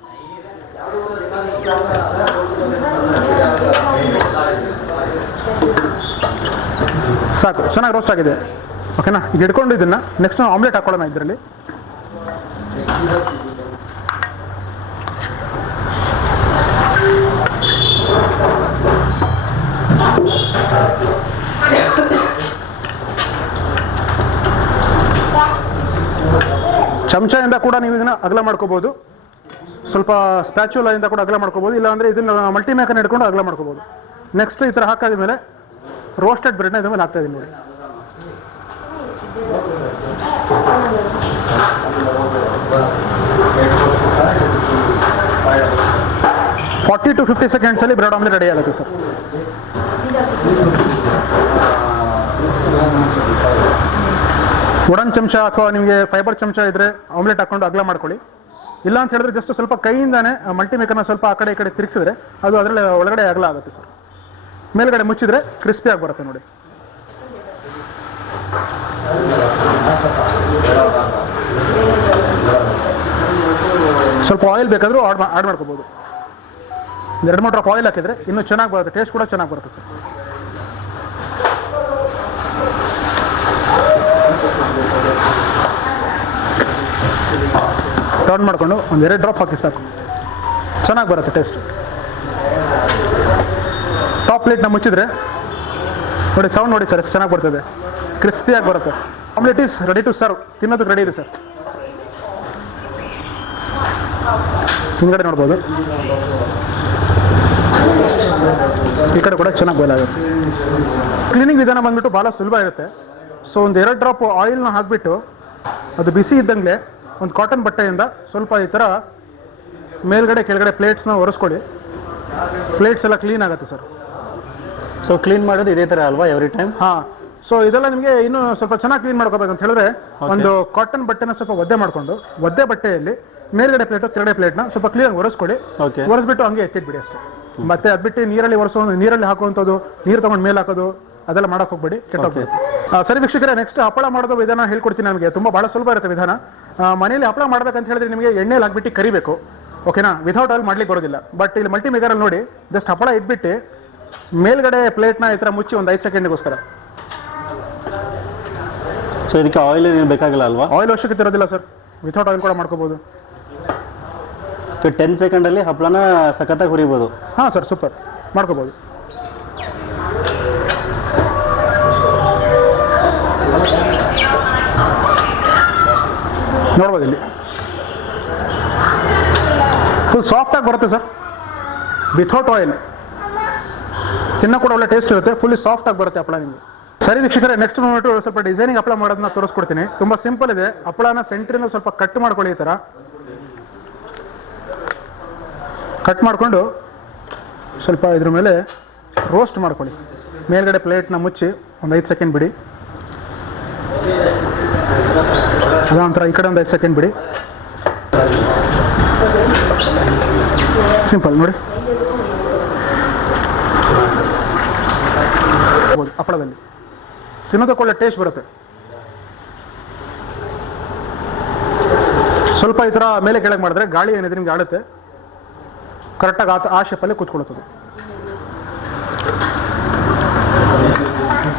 ಸಾಕು, ಚೆನ್ನಾಗಿ ರೋಸ್ಟ್ ಆಗಿದೆ. ಓಕೆನಾ? ಈಗ ಹಿಡ್ಕೊಂಡು ಇದನ್ನು ನೆಕ್ಸ್ಟ್ ನಾವು ಆಮ್ಲೆಟ್ ಹಾಕೊಳ್ಳೋಣ ಇದರಲ್ಲಿ. ಚಮಚದಿಂದ ಕೂಡ ನೀವು ಇದನ್ನು ಅಗಲ ಮಾಡ್ಕೋಬೋದು, ಸ್ವಲ್ಪ ಸ್ಪ್ಯಾಚುಲಾಯಿಂದ ಕೂಡ ಅಗಲ ಮಾಡ್ಕೋಬೋದು, ಇಲ್ಲಾಂದರೆ ಇದನ್ನು ಮಲ್ಟಿಮೇಕರ್ ಹಿಡ್ಕೊಂಡು ಅಗಲ ಮಾಡ್ಕೋಬೋದು. ನೆಕ್ಸ್ಟ್ ಈ ಥರ ಹಾಕಾದ ಮೇಲೆ ರೋಸ್ಟೆಡ್ ಬ್ರೆಡ್ನ ಇದ್ರ ಮೇಲೆ ಹಾಕ್ತಾ ಇದ್ದೀನಿ ನೋಡಿ. ಫಾರ್ಟಿ ಟು 50 ಸೆಕೆಂಡ್ಸಲ್ಲಿ ಬ್ರೆಡ್ ಆಮ್ಲೆಟ್ ರೆಡಿ ಆಗುತ್ತೆ ಸರ್. ವುಡನ್ ಚಮಚ ಅಥವಾ ನಿಮಗೆ ಫೈಬರ್ ಚಮಚ ಇದ್ದರೆ ಆಮ್ಲೆಟ್ ಹಾಕ್ಕೊಂಡು ಅಗಲ ಮಾಡ್ಕೊಳ್ಳಿ. ಇಲ್ಲ ಅಂತ ಹೇಳಿದ್ರೆ ಜಸ್ಟ್ ಸ್ವಲ್ಪ ಕೈಯಿಂದಾನೆ ಮಲ್ಟಿಮೇಕರ್ನ ಸ್ವಲ್ಪ ಆ ಕಡೆ ಈ ಕಡೆ ತಿರುಗಿಸಿದ್ರೆ ಅದು ಅದರಲ್ಲಿ ಒಳಗಡೆ ಅಗಲ ಆಗುತ್ತೆ ಸರ್. ಮೇಲ್ಗಡೆ ಮುಚ್ಚಿದ್ರೆ ಕ್ರಿಸ್ಪಿಯಾಗಿ ಬರುತ್ತೆ ನೋಡಿ. ಸ್ವಲ್ಪ ಆಯಿಲ್ ಬೇಕಾದರೂ ಆಡ್ ಮಾಡ್ಕೋಬೋದು. 2-3 ಡ್ರಾಪ್ ಆಯಿಲ್ ಹಾಕಿದರೆ ಇನ್ನೂ ಚೆನ್ನಾಗಿ ಬರುತ್ತೆ, ಟೇಸ್ಟ್ ಕೂಡ ಚೆನ್ನಾಗಿ ಬರುತ್ತೆ ಸರ್. ಟರ್ನ್ ಮಾಡಿಕೊಂಡು 1-2 ಡ್ರಾಪ್ ಹಾಕಿ ಸಾಕು, ಚೆನ್ನಾಗಿ ಬರುತ್ತೆ ಟೇಸ್ಟ್. ಟಾಪ್ ಪ್ಲೇಟ್ನ ಮುಚ್ಚಿದ್ರೆ ನೋಡಿ, ಸೌಂಡ್ ನೋಡಿ ಸರ್, ಎಷ್ಟು ಚೆನ್ನಾಗಿ ಬರ್ತದೆ, ಕ್ರಿಸ್ಪಿಯಾಗಿ ಬರುತ್ತೆ. Omelette is ready to serve. ತಿನ್ನೋದಕ್ಕೆ ರೆಡಿ ಇದೆ ಸರ್. ಹಿಂಗಡೆ ನೋಡ್ಬೋದು, ಈ ಕಡೆ ಕೂಡ ಚೆನ್ನಾಗಿ ಬಾಯ್ಲ್ ಆಗುತ್ತೆ. ಕ್ಲೀನಿಂಗ್ ವಿಧಾನ ಬಂದ್ಬಿಟ್ಟು ಭಾಳ ಸುಲಭ ಇರುತ್ತೆ. ಸೊ 1-2 ಡ್ರಾಪ್ ಆಯಿಲ್ನ ಹಾಕಿಬಿಟ್ಟು ಅದು ಬಿಸಿ ಇದ್ದಂಗೆ ಒಂದು ಕಾಟನ್ ಬಟ್ಟೆಯಿಂದ ಸ್ವಲ್ಪ ಈ ಥರ ಮೇಲ್ಗಡೆ ಕೆಳಗಡೆ ಪ್ಲೇಟ್ಸ್ನ ಒರೆಸ್ಕೊಳ್ಳಿ. ಪ್ಲೇಟ್ಸ್ ಎಲ್ಲ ಕ್ಲೀನ್ ಆಗುತ್ತೆ ಸರ್. ಸೊ ಕ್ಲೀನ್ ಮಾಡೋದು ಇದೇ ಥರ ಅಲ್ವಾ ಎವ್ರಿ ಟೈಮ್? ಹಾಂ. ಸೊ ಇದೆಲ್ಲ ನಿಮಗೆ ಇನ್ನೂ ಸ್ವಲ್ಪ ಚೆನ್ನಾಗಿ ಕ್ಲೀನ್ ಮಾಡ್ಕೋಬೇಕು ಅಂತ ಹೇಳಿದ್ರೆ ಒಂದು ಕಾಟನ್ ಬಟ್ಟೆನ ಸ್ವಲ್ಪ ಒದ್ದೆ ಮಾಡಿಕೊಂಡು ಒದ್ದೆ ಬಟ್ಟೆಯಲ್ಲಿ ಮೇಲ್ಗಡೆ ಪ್ಲೇಟು ಕೆಳಗಡೆ ಪ್ಲೇಟ್ನ ಸ್ವಲ್ಪ ಕ್ಲೀನಾಗಿ ಒರೆಸ್ಕೊಳ್ಳಿ. ಒರೆಸ್ಬಿಟ್ಟು ಹಂಗೆ ಎತ್ತಿಟ್ಬಿಡಿ ಅಷ್ಟೇ. ಮತ್ತೆ ಅದ್ಬಿಟ್ಟು ನೀರಲ್ಲಿ ಹಾಕುವಂಥದ್ದು, ನೀರು ತೊಗೊಂಡು ಮೇಲೆ ಹಾಕೋದು ಅದೆಲ್ಲ ಮಾಡೋಕೆ ಹೋಗ್ಬೇಡಿ, ಕೆಟ್ಟೋಗ್ಬೇಕು. ಸರಿ ವೀಕ್ಷಕರೇ, ನೆಕ್ಸ್ಟ್ ಹಪ್ಪಳ ಮಾಡೋದು ವಿಧಾನ ಹೇಳ್ಕೊಡ್ತೀನಿ. ನನಗೆ ತುಂಬ ಭಾಳ ಸುಲಭ ಇರುತ್ತೆ ವಿಧಾನ. ಮನೇಲಿ ಹಪ್ಪಳ ಮಾಡ್ಬೇಕಂತ ಹೇಳಿದ್ರೆ ನಿಮಗೆ ಎಣ್ಣೆಲಿ ಹಾಕ್ಬಿಟ್ಟು ಕರಿಬೇಕು, ಓಕೆನಾ? ವಿಥೌಟ್ ಆಯಿಲ್ ಮಾಡ್ಲಿಕ್ಕೆ ಬರೋದಿಲ್ಲ. ಬಟ್ ಇಲ್ಲಿ ಮಲ್ಟಿಮೇಕರಲ್ಲಿ ನೋಡಿ, ಜಸ್ಟ್ ಹಪ್ಪಳ ಇಟ್ಬಿಟ್ಟು ಮೇಲ್ಗಡೆ ಪ್ಲೇಟ್ನ ಈ ಥರ ಮುಚ್ಚಿ ಒಂದು 5 ಸೆಕೆಂಡ್ಗೋಸ್ಕರ. ಸೊ ಇದಕ್ಕೆ ಆಯಿಲ್ ಏನು ಬೇಕಾಗಿಲ್ಲ ಅಲ್ವಾ? ಆಯಿಲ್ ಅವಶ್ಯಕತೆ ಇರೋದಿಲ್ಲ ಸರ್, ವಿಥೌಟ್ ಆಯಿಲ್ ಕೂಡ ಮಾಡ್ಕೋಬೋದು. 10 ಸೆಕೆಂಡಲ್ಲಿ ಹಪ್ಪಳನ ಸಖತ್ತಾಗಿ ಹುರಿಬೋದು. ಹಾಂ ಸರ್, ಸೂಪರ್, ಮಾಡ್ಕೋಬೋದು. ನೋಡ್ಬೋದು ಇಲ್ಲಿ ಫುಲ್ ಸಾಫ್ಟಾಗಿ ಬರುತ್ತೆ ಸರ್, ವಿಥೌಟ್ ಆಯಿಲ್. ತಿನ್ನೋ ಕೂಡ ಒಳ್ಳೆ ಟೇಸ್ಟ್ ಇರುತ್ತೆ, ಫುಲ್ಲಿ ಸಾಫ್ಟಾಗಿ ಬರುತ್ತೆ ಹಪ್ಪಳ ನಿಮಗೆ. ಸರಿ ವೀಕ್ಷಕರೇ, ನೆಕ್ಸ್ಟ್ ಬಂದ್ಬಿಟ್ಟು ಸ್ವಲ್ಪ ಡಿಸೈನಿಂಗ್ ಹಪ್ಪಳ ಮಾಡೋದನ್ನ ತೋರಿಸ್ಕೊಡ್ತೀನಿ. ತುಂಬ ಸಿಂಪಲ್ ಇದೆ. ಹಪ್ಪಳನ ಸೆಂಟ್ರಿಂದ ಸ್ವಲ್ಪ ಕಟ್ ಮಾಡ್ಕೊಳ್ಳಿ. ಈ ಥರ ಕಟ್ ಮಾಡಿಕೊಂಡು ಸ್ವಲ್ಪ ಇದ್ರ ಮೇಲೆ ರೋಸ್ಟ್ ಮಾಡ್ಕೊಳ್ಳಿ. ಮೇಲ್ಗಡೆ ಪ್ಲೇಟ್ನ ಮುಚ್ಚಿ ಒಂದು 5 ಸೆಕೆಂಡ್ ಬಿಡಿ. ಅದೊಂಥರ ಈ ಕಡೆ ಒಂದು 5 ಸೆಕೆಂಡ್ ಬಿಡಿ. ಸಿಂಪಲ್ ನೋಡಿ. ಹಪ್ಪಳದಲ್ಲಿ ತಿನ್ನೋದಕ್ಕೆ ಒಳ್ಳೆ ಟೇಸ್ಟ್ ಬರುತ್ತೆ. ಸ್ವಲ್ಪ ಈ ಥರ ಮೇಲೆ ಕೆಳಗೆ ಮಾಡಿದ್ರೆ ಗಾಳಿ ಏನಿದೆ ನಿಮ್ಗೆ ಆಡುತ್ತೆ, ಕರೆಕ್ಟಾಗಿ ಆ ಶೇಪಲ್ಲಿ ಕೂತ್ಕೊಳ್ಳುತ್ತದೆ.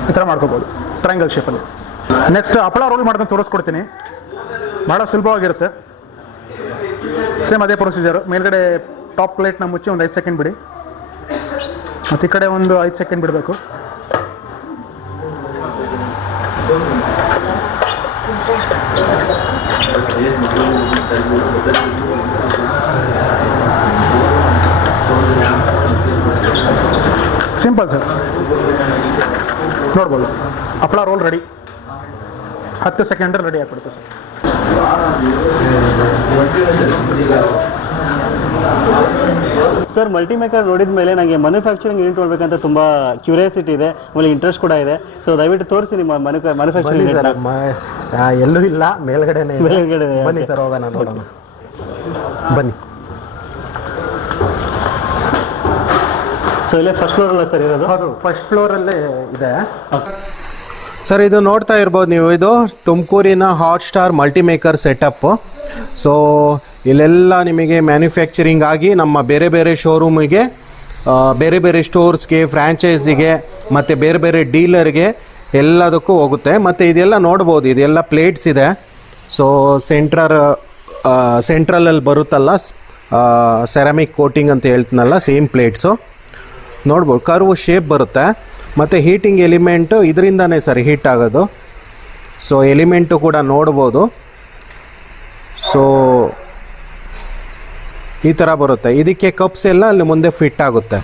ಈ ಥರ ಮಾಡ್ಕೋಬೋದು ಟ್ರಯಾಂಗಲ್ ಶೇಪಲ್ಲಿ. ನೆಕ್ಸ್ಟ್ ಹಪ್ಪಳ ರೋಲ್ ಮಾಡೋದನ್ನ ತೋರಿಸ್ಕೊಡ್ತೀನಿ. ಭಾಳ ಸುಲಭವಾಗಿರುತ್ತೆ. ಸೇಮ್ ಅದೇ ಪ್ರೊಸೀಜರು. ಮೇಲ್ಗಡೆ ಟಾಪ್ ಪ್ಲೇಟ್ನ ಮುಚ್ಚಿ ಒಂದು 5 ಸೆಕೆಂಡ್ ಬಿಡಿ, ಮತ್ತು ಈ ಕಡೆ ಒಂದು 5 ಸೆಕೆಂಡ್ ಬಿಡಬೇಕು. ಸಿಂಪಲ್ ಸರ್, ನೋಡ್ಬೋದು ಹಪ್ಪಳ ರೋಲ್ ರೆಡಿ. 10 ಸೆಕೆಂಡ್ರಲ್ಲಿ ರೆಡಿ ಆಗಿಬಿಡುತ್ತೆ ಸರ್. ಸರ್ ಮಲ್ಟಿಮೇಕರ್ ನೋಡಿದ ಮೇಲೆ ನನಗೆ ಮ್ಯಾನುಫ್ಯಾಕ್ಚರಿಂಗ್ ಯೂನಿಟ್ ನೋಡ್ಬೇಕಂತ ತುಂಬ ಕ್ಯೂರಿಯಾಸಿಟಿ ಇದೆ, ಆಮೇಲೆ ಇಂಟ್ರೆಸ್ಟ್ ಕೂಡ ಇದೆ. ಸೊ ದಯವಿಟ್ಟು ತೋರಿಸಿ ನಿಮ್ಮ ಮ್ಯಾನುಫ್ಯಾಕ್ಚರಿಂಗ್ ಯೂನಿಟ್. ಎಲ್ಲೂ ಇಲ್ಲ, ಮೇಲ್ಗಡೆನೇ ಮೇಲ್ಗಡೆ ಬನ್ನಿ ಸರ್, ಹೋಗೋಣ ನೋಡೋಣ ಬನ್ನಿ. ಸೊ ಇಲ್ಲೇ ಫಸ್ಟ್ ಫ್ಲೋರ್ ಅಲ್ಲ ಸರ್ ಇರೋದು? ಹೌದು, ಫಸ್ಟ್ ಫ್ಲೋರಲ್ಲೇ ಇದೆ ಸರ್. ಇದು ನೋಡ್ತಾ ಇರ್ಬೋದು ನೀವು, ಇದು ತುಮಕೂರಿನ ಹಾಟ್ ಸ್ಟಾರ್ ಮಲ್ಟಿಮೇಕರ್ ಸೆಟಪ್ಪು. ಸೊ ಇಲ್ಲೆಲ್ಲ ನಿಮಗೆ ಮ್ಯಾನುಫ್ಯಾಕ್ಚರಿಂಗ್ ಆಗಿ ನಮ್ಮ ಬೇರೆ ಬೇರೆ ಶೋರೂಮಿಗೆ, ಬೇರೆ ಬೇರೆ ಸ್ಟೋರ್ಸ್ಗೆ, ಫ್ರ್ಯಾಂಚೈಸಿಗೆ ಮತ್ತು ಬೇರೆ ಬೇರೆ ಡೀಲರ್ಗೆ ಎಲ್ಲದಕ್ಕೂ ಹೋಗುತ್ತೆ. ಮತ್ತು ಇದೆಲ್ಲ ನೋಡ್ಬೋದು, ಇದೆಲ್ಲ ಪ್ಲೇಟ್ಸ್ ಇದೆ. ಸೊ ಸೆಂಟ್ರಲಲ್ಲಿ ಬರುತ್ತಲ್ಲ ಸೆರಾಮಿಕ್ ಕೋಟಿಂಗ್ ಅಂತ ಹೇಳ್ತೀನಲ್ಲ, ಸೇಮ್ ಪ್ಲೇಟ್ಸು ನೋಡ್ಬೋದು, ಕರ್ವ್ ಶೇಪ್ ಬರುತ್ತೆ. ಮತ್ತು ಹೀಟಿಂಗ್ ಎಲಿಮೆಂಟು ಇದರಿಂದನೇ ಸರ್ ಹೀಟ್ ಆಗೋದು. ಸೊ ಎಲಿಮೆಂಟು ಕೂಡ ನೋಡ್ಬೋದು. ಸೊ ಈ ಥರ ಬರುತ್ತೆ. ಇದಕ್ಕೆ ಕಪ್ಸ್ ಎಲ್ಲ ಅಲ್ಲಿ ಮುಂದೆ ಫಿಟ್ ಆಗುತ್ತೆ.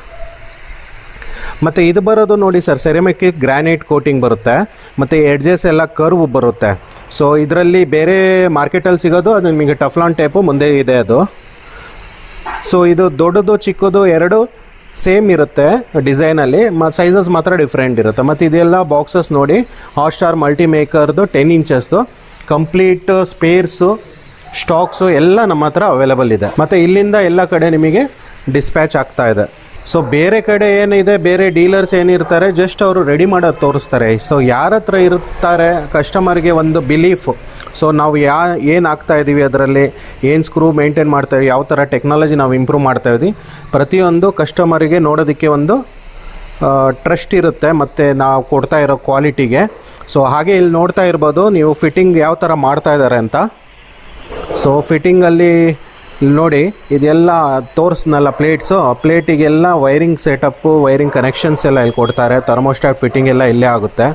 ಮತ್ತು ಇದು ಬರೋದು ನೋಡಿ ಸರ್, ಸೆರಾಮಿಕ್ ಗ್ರಾನೈಟ್ ಕೋಟಿಂಗ್ ಬರುತ್ತೆ. ಮತ್ತು ಎಡ್ಜಸ್ ಎಲ್ಲ ಕರ್ವ್ ಬರುತ್ತೆ. ಸೊ ಇದರಲ್ಲಿ ಬೇರೆ ಮಾರ್ಕೆಟಲ್ಲಿ ಸಿಗೋದು ಅದು ನಿಮಗೆ ಟಫ್ಲಾನ್ ಟೈಪು ಮುಂದೆ ಇದೆ ಅದು. ಸೊ ಇದು ದೊಡ್ಡದು ಚಿಕ್ಕದು ಎರಡು ಸೇಮ್ ಇರುತ್ತೆ ಡಿಸೈನಲ್ಲಿ, ಸೈಜಸ್ ಮಾತ್ರ ಡಿಫ್ರೆಂಟ್ ಇರುತ್ತೆ. ಮತ್ತು ಇದೆಲ್ಲ ಬಾಕ್ಸಸ್ ನೋಡಿ, ಹಾಟ್ ಸ್ಟಾರ್ ಮಲ್ಟಿಮೇಕರ್ದು 10 ಇಂಚಸ್ದು ಕಂಪ್ಲೀಟ್ ಸ್ಪೇರ್ಸು, ಸ್ಟಾಕ್ಸು ಎಲ್ಲ ನಮ್ಮ ಹತ್ರ ಅವೈಲೇಬಲ್ ಇದೆ. ಮತ್ತು ಇಲ್ಲಿಂದ ಎಲ್ಲ ಕಡೆ ನಿಮಗೆ ಡಿಸ್ಪ್ಯಾಚ್ ಆಗ್ತಾ ಇದೆ. ಸೊ ಬೇರೆ ಕಡೆ ಏನಿದೆ, ಬೇರೆ ಡೀಲರ್ಸ್ ಏನಿರ್ತಾರೆ, ಜಸ್ಟ್ ಅವರು ರೆಡಿ ಮಾಡೋದು ತೋರಿಸ್ತಾರೆ. ಸೊ ಯಾರ ಹತ್ರ ಇರ್ತಾರೆ ಕಸ್ಟಮರ್ಗೆ ಒಂದು ಬಿಲೀಫು. ಸೊ ನಾವು ಏನು ಆಗ್ತಾ ಇದ್ದೀವಿ, ಅದರಲ್ಲಿ ಏನು ಸ್ಕ್ರೂ ಮೇಂಟೈನ್ ಮಾಡ್ತಾಯಿದ್ದೀವಿ, ಯಾವ ಥರ ಟೆಕ್ನಾಲಜಿ ನಾವು ಇಂಪ್ರೂವ್ ಮಾಡ್ತಾಯಿದ್ವಿ, ಪ್ರತಿಯೊಂದು ಕಸ್ಟಮರಿಗೆ ನೋಡೋದಕ್ಕೆ ಒಂದು ಟ್ರಸ್ಟ್ ಇರುತ್ತೆ ಮತ್ತು ನಾವು ಕೊಡ್ತಾ ಇರೋ ಕ್ವಾಲಿಟಿಗೆ. ಸೊ ಹಾಗೆ ಇಲ್ಲಿ ನೋಡ್ತಾ ಇರ್ಬೋದು ನೀವು ಫಿಟ್ಟಿಂಗ್ ಯಾವ ಥರ ಮಾಡ್ತಾ ಇದ್ದಾರೆ ಅಂತ. ಸೊ ಫಿಟ್ಟಿಂಗಲ್ಲಿ ಇಲ್ಲಿ ನೋಡಿ, ಇದೆಲ್ಲ ತೋರಿಸ್ನಲ್ಲ ಪ್ಲೇಟ್ಸು, ಪ್ಲೇಟಿಗೆಲ್ಲ ವೈರಿಂಗ್ ಸೆಟಪ್ಪು, ವೈರಿಂಗ್ ಕನೆಕ್ಷನ್ಸ್ ಎಲ್ಲ ಇಲ್ಲಿ ಕೊಡ್ತಾರೆ. ಥರ್ಮೋಸ್ಟಾಟ್ ಫಿಟ್ಟಿಂಗ್ ಎಲ್ಲ ಇಲ್ಲೇ ಆಗುತ್ತೆ.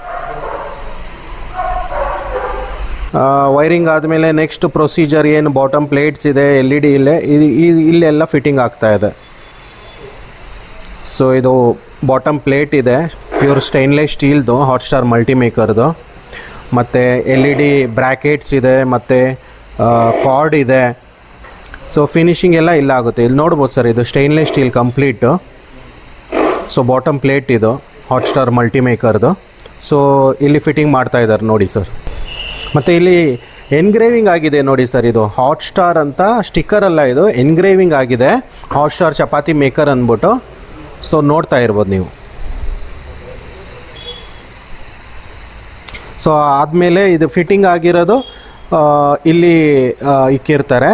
ವೈರಿಂಗ್ ಆದಮೇಲೆ ನೆಕ್ಸ್ಟ್ ಪ್ರೊಸೀಜರ್ ಏನು ಬಾಟಮ್ ಪ್ಲೇಟ್ಸ್ ಇದೆ, LED ಇಲ್ಲೆಲ್ಲ ಫಿಟ್ಟಿಂಗ್ ಆಗ್ತಾ ಇದೆ. ಸೊ ಇದು ಬಾಟಮ್ ಪ್ಲೇಟ್ ಇದೆ, ಪ್ಯೂರ್ ಸ್ಟೈನ್ಲೆಸ್ ಸ್ಟೀಲ್ದು ಹಾಟ್ ಸ್ಟಾರ್ ಮಲ್ಟಿಮೇಕರ್ದು. ಮತ್ತು LED ಬ್ರ್ಯಾಕೆಟ್ಸ್ ಇದೆ, ಮತ್ತು ಕಾರ್ಡ್ ಇದೆ. ಸೊ ಫಿನಿಶಿಂಗ್ ಎಲ್ಲ ಇಲ್ಲ ಆಗುತ್ತೆ. ಇಲ್ಲಿ ನೋಡ್ಬೋದು ಸರ್, ಇದು stainless steel complete. So bottom plate ಇದು ಹಾಟ್ ಸ್ಟಾರ್ ಮಲ್ಟಿಮೇಕರ್ದು. ಸೊ ಇಲ್ಲಿ ಫಿಟ್ಟಿಂಗ್ ಮಾಡ್ತಾ ಇದ್ದಾರೆ ನೋಡಿ ಸರ್. ಮತ್ತು ಇಲ್ಲಿ ಎನ್ಗ್ರೇವಿಂಗ್ ಆಗಿದೆ ನೋಡಿ ಸರ್, ಇದು ಹಾಟ್ ಸ್ಟಾರ್ ಅಂತ ಸ್ಟಿಕ್ಕರ್ ಅಲ್ಲ, ಇದು ಎನ್ಗ್ರೇವಿಂಗ್ ಆಗಿದೆ, ಹಾಟ್ ಸ್ಟಾರ್ ಚಪಾತಿ ಮೇಕರ್ ಅಂದ್ಬಿಟ್ಟು. ಸೊ ನೋಡ್ತಾ ಇರ್ಬೋದು ನೀವು. ಸೊ ಆದಮೇಲೆ ಇದು ಫಿಟ್ಟಿಂಗ್ ಆಗಿರೋದು ಇಲ್ಲಿ ಇಕ್ಕಿರ್ತಾರೆ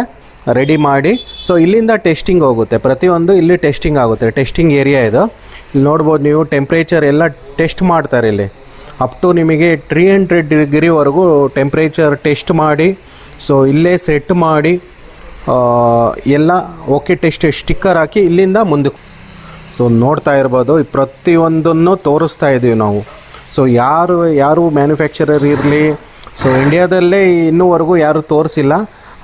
ರೆಡಿ ಮಾಡಿ. ಸೊ ಇಲ್ಲಿಂದ ಟೆಸ್ಟಿಂಗ್ ಹೋಗುತ್ತೆ, ಪ್ರತಿಯೊಂದು ಇಲ್ಲಿ ಟೆಸ್ಟಿಂಗ್ ಆಗುತ್ತೆ. ಟೆಸ್ಟಿಂಗ್ ಏರಿಯಾ ಇದು. ಇಲ್ಲಿ ನೋಡ್ಬೋದು ನೀವು, ಟೆಂಪ್ರೇಚರ್ ಎಲ್ಲ ಟೆಸ್ಟ್ ಮಾಡ್ತಾರೆ ಇಲ್ಲಿ. ಅಪ್ ಟು ನಿಮಗೆ 300 ಡಿಗ್ರಿವರೆಗೂ ಟೆಂಪ್ರೇಚರ್ ಟೆಸ್ಟ್ ಮಾಡಿ, ಸೊ ಇಲ್ಲೇ ಸೆಟ್ ಮಾಡಿ ಎಲ್ಲ ಓಕೆ ಟೆಸ್ಟ್ ಸ್ಟಿಕ್ಕರ್ ಹಾಕಿ ಇಲ್ಲಿಂದ ಮುಂದಕ್ಕೆ. ಸೊ ನೋಡ್ತಾ ಇರ್ಬೋದು, ಪ್ರತಿಯೊಂದನ್ನು ತೋರಿಸ್ತಾ ಇದ್ದೀವಿ ನಾವು. ಸೊ ಯಾರು ಮ್ಯಾನುಫ್ಯಾಕ್ಚರರ್ ಇರಲಿ, ಸೊ ಇಂಡಿಯಾದಲ್ಲೇ ಇನ್ನೂವರೆಗೂ ಯಾರು ತೋರಿಸಿಲ್ಲ,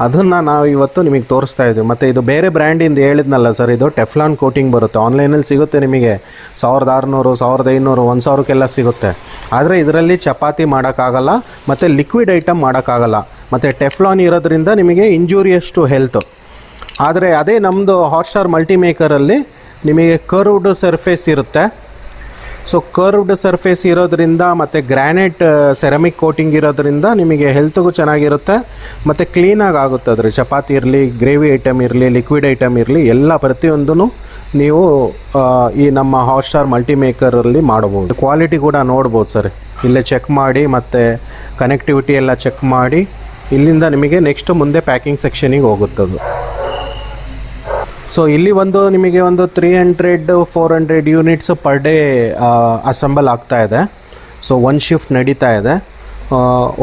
ಅದನ್ನು ನಾವು ಇವತ್ತು ನಿಮಗೆ ತೋರಿಸ್ತಾ ಇದ್ದೀವಿ. ಮತ್ತು ಇದು ಬೇರೆ ಬ್ರ್ಯಾಂಡಿಂದ ಹೇಳಿದ್ನಲ್ಲ ಸರ್, ಇದು ಟೆಫ್ಲಾನ್ ಕೋಟಿಂಗ್ ಬರುತ್ತೆ. ಆನ್ಲೈನಲ್ಲಿ ಸಿಗುತ್ತೆ ನಿಮಗೆ 1600, 1500, 1000ಕ್ಕೆಲ್ಲ ಸಿಗುತ್ತೆ. ಆದರೆ ಇದರಲ್ಲಿ ಚಪಾತಿ ಮಾಡೋಕ್ಕಾಗಲ್ಲ, ಮತ್ತು ಲಿಕ್ವಿಡ್ ಐಟಮ್ ಮಾಡೋಕ್ಕಾಗಲ್ಲ. ಮತ್ತು ಟೆಫ್ಲಾನ್ ಇರೋದ್ರಿಂದ ನಿಮಗೆ ಇಂಜೂರಿಯಸ್ ಟು ಹೆಲ್ತು. ಆದರೆ ಅದೇ ನಮ್ಮದು ಹಾಟ್ ಸ್ಟಾರ್ ಮಲ್ಟಿಮೇಕರಲ್ಲಿ ನಿಮಗೆ ಕರ್ವ್ಡ್ ಸರ್ಫೇಸ್ ಇರುತ್ತೆ. ಸೊ ಕರ್ವ್ಡ್ ಸರ್ಫೇಸ್ ಇರೋದ್ರಿಂದ ಮತ್ತು ಗ್ರಾನೈಟ್ ಸೆರಾಮಿಕ್ ಕೋಟಿಂಗ್ ಇರೋದ್ರಿಂದ ನಿಮಗೆ ಹೆಲ್ತ್ಗೂ ಚೆನ್ನಾಗಿರುತ್ತೆ ಮತ್ತು ಕ್ಲೀನಾಗಿ ಆಗುತ್ತೆ. ಅದ್ರ ಚಪಾತಿ ಇರಲಿ, ಗ್ರೇವಿ ಐಟಮ್ ಇರಲಿ, ಲಿಕ್ವಿಡ್ ಐಟಮ್ ಇರಲಿ, ಎಲ್ಲ ಪ್ರತಿಯೊಂದೂ ನೀವು ಈ ನಮ್ಮ ಹಾಟ್ ಸ್ಟಾರ್ ಮಲ್ಟಿಮೇಕರಲ್ಲಿ ಮಾಡ್ಬೋದು. ಕ್ವಾಲಿಟಿ ಕೂಡ ನೋಡ್ಬೋದು ಸರ್, ಇಲ್ಲೇ ಚೆಕ್ ಮಾಡಿ ಮತ್ತು ಕನೆಕ್ಟಿವಿಟಿ ಎಲ್ಲ ಚೆಕ್ ಮಾಡಿ ಇಲ್ಲಿಂದ ನಿಮಗೆ ನೆಕ್ಸ್ಟ್ ಮುಂದೆ ಪ್ಯಾಕಿಂಗ್ ಸೆಕ್ಷನಿಗೆ ಹೋಗುತ್ತದು. ಸೊ ಇಲ್ಲಿ ನಿಮಗೆ ಒಂದು 300-400 ಯೂನಿಟ್ಸ್ ಪರ್ ಡೇ ಅಸೆಂಬಲ್ ಆಗ್ತಾ ಇದೆ. ಸೊ 1 ಶಿಫ್ಟ್ ನಡೀತಾ ಇದೆ.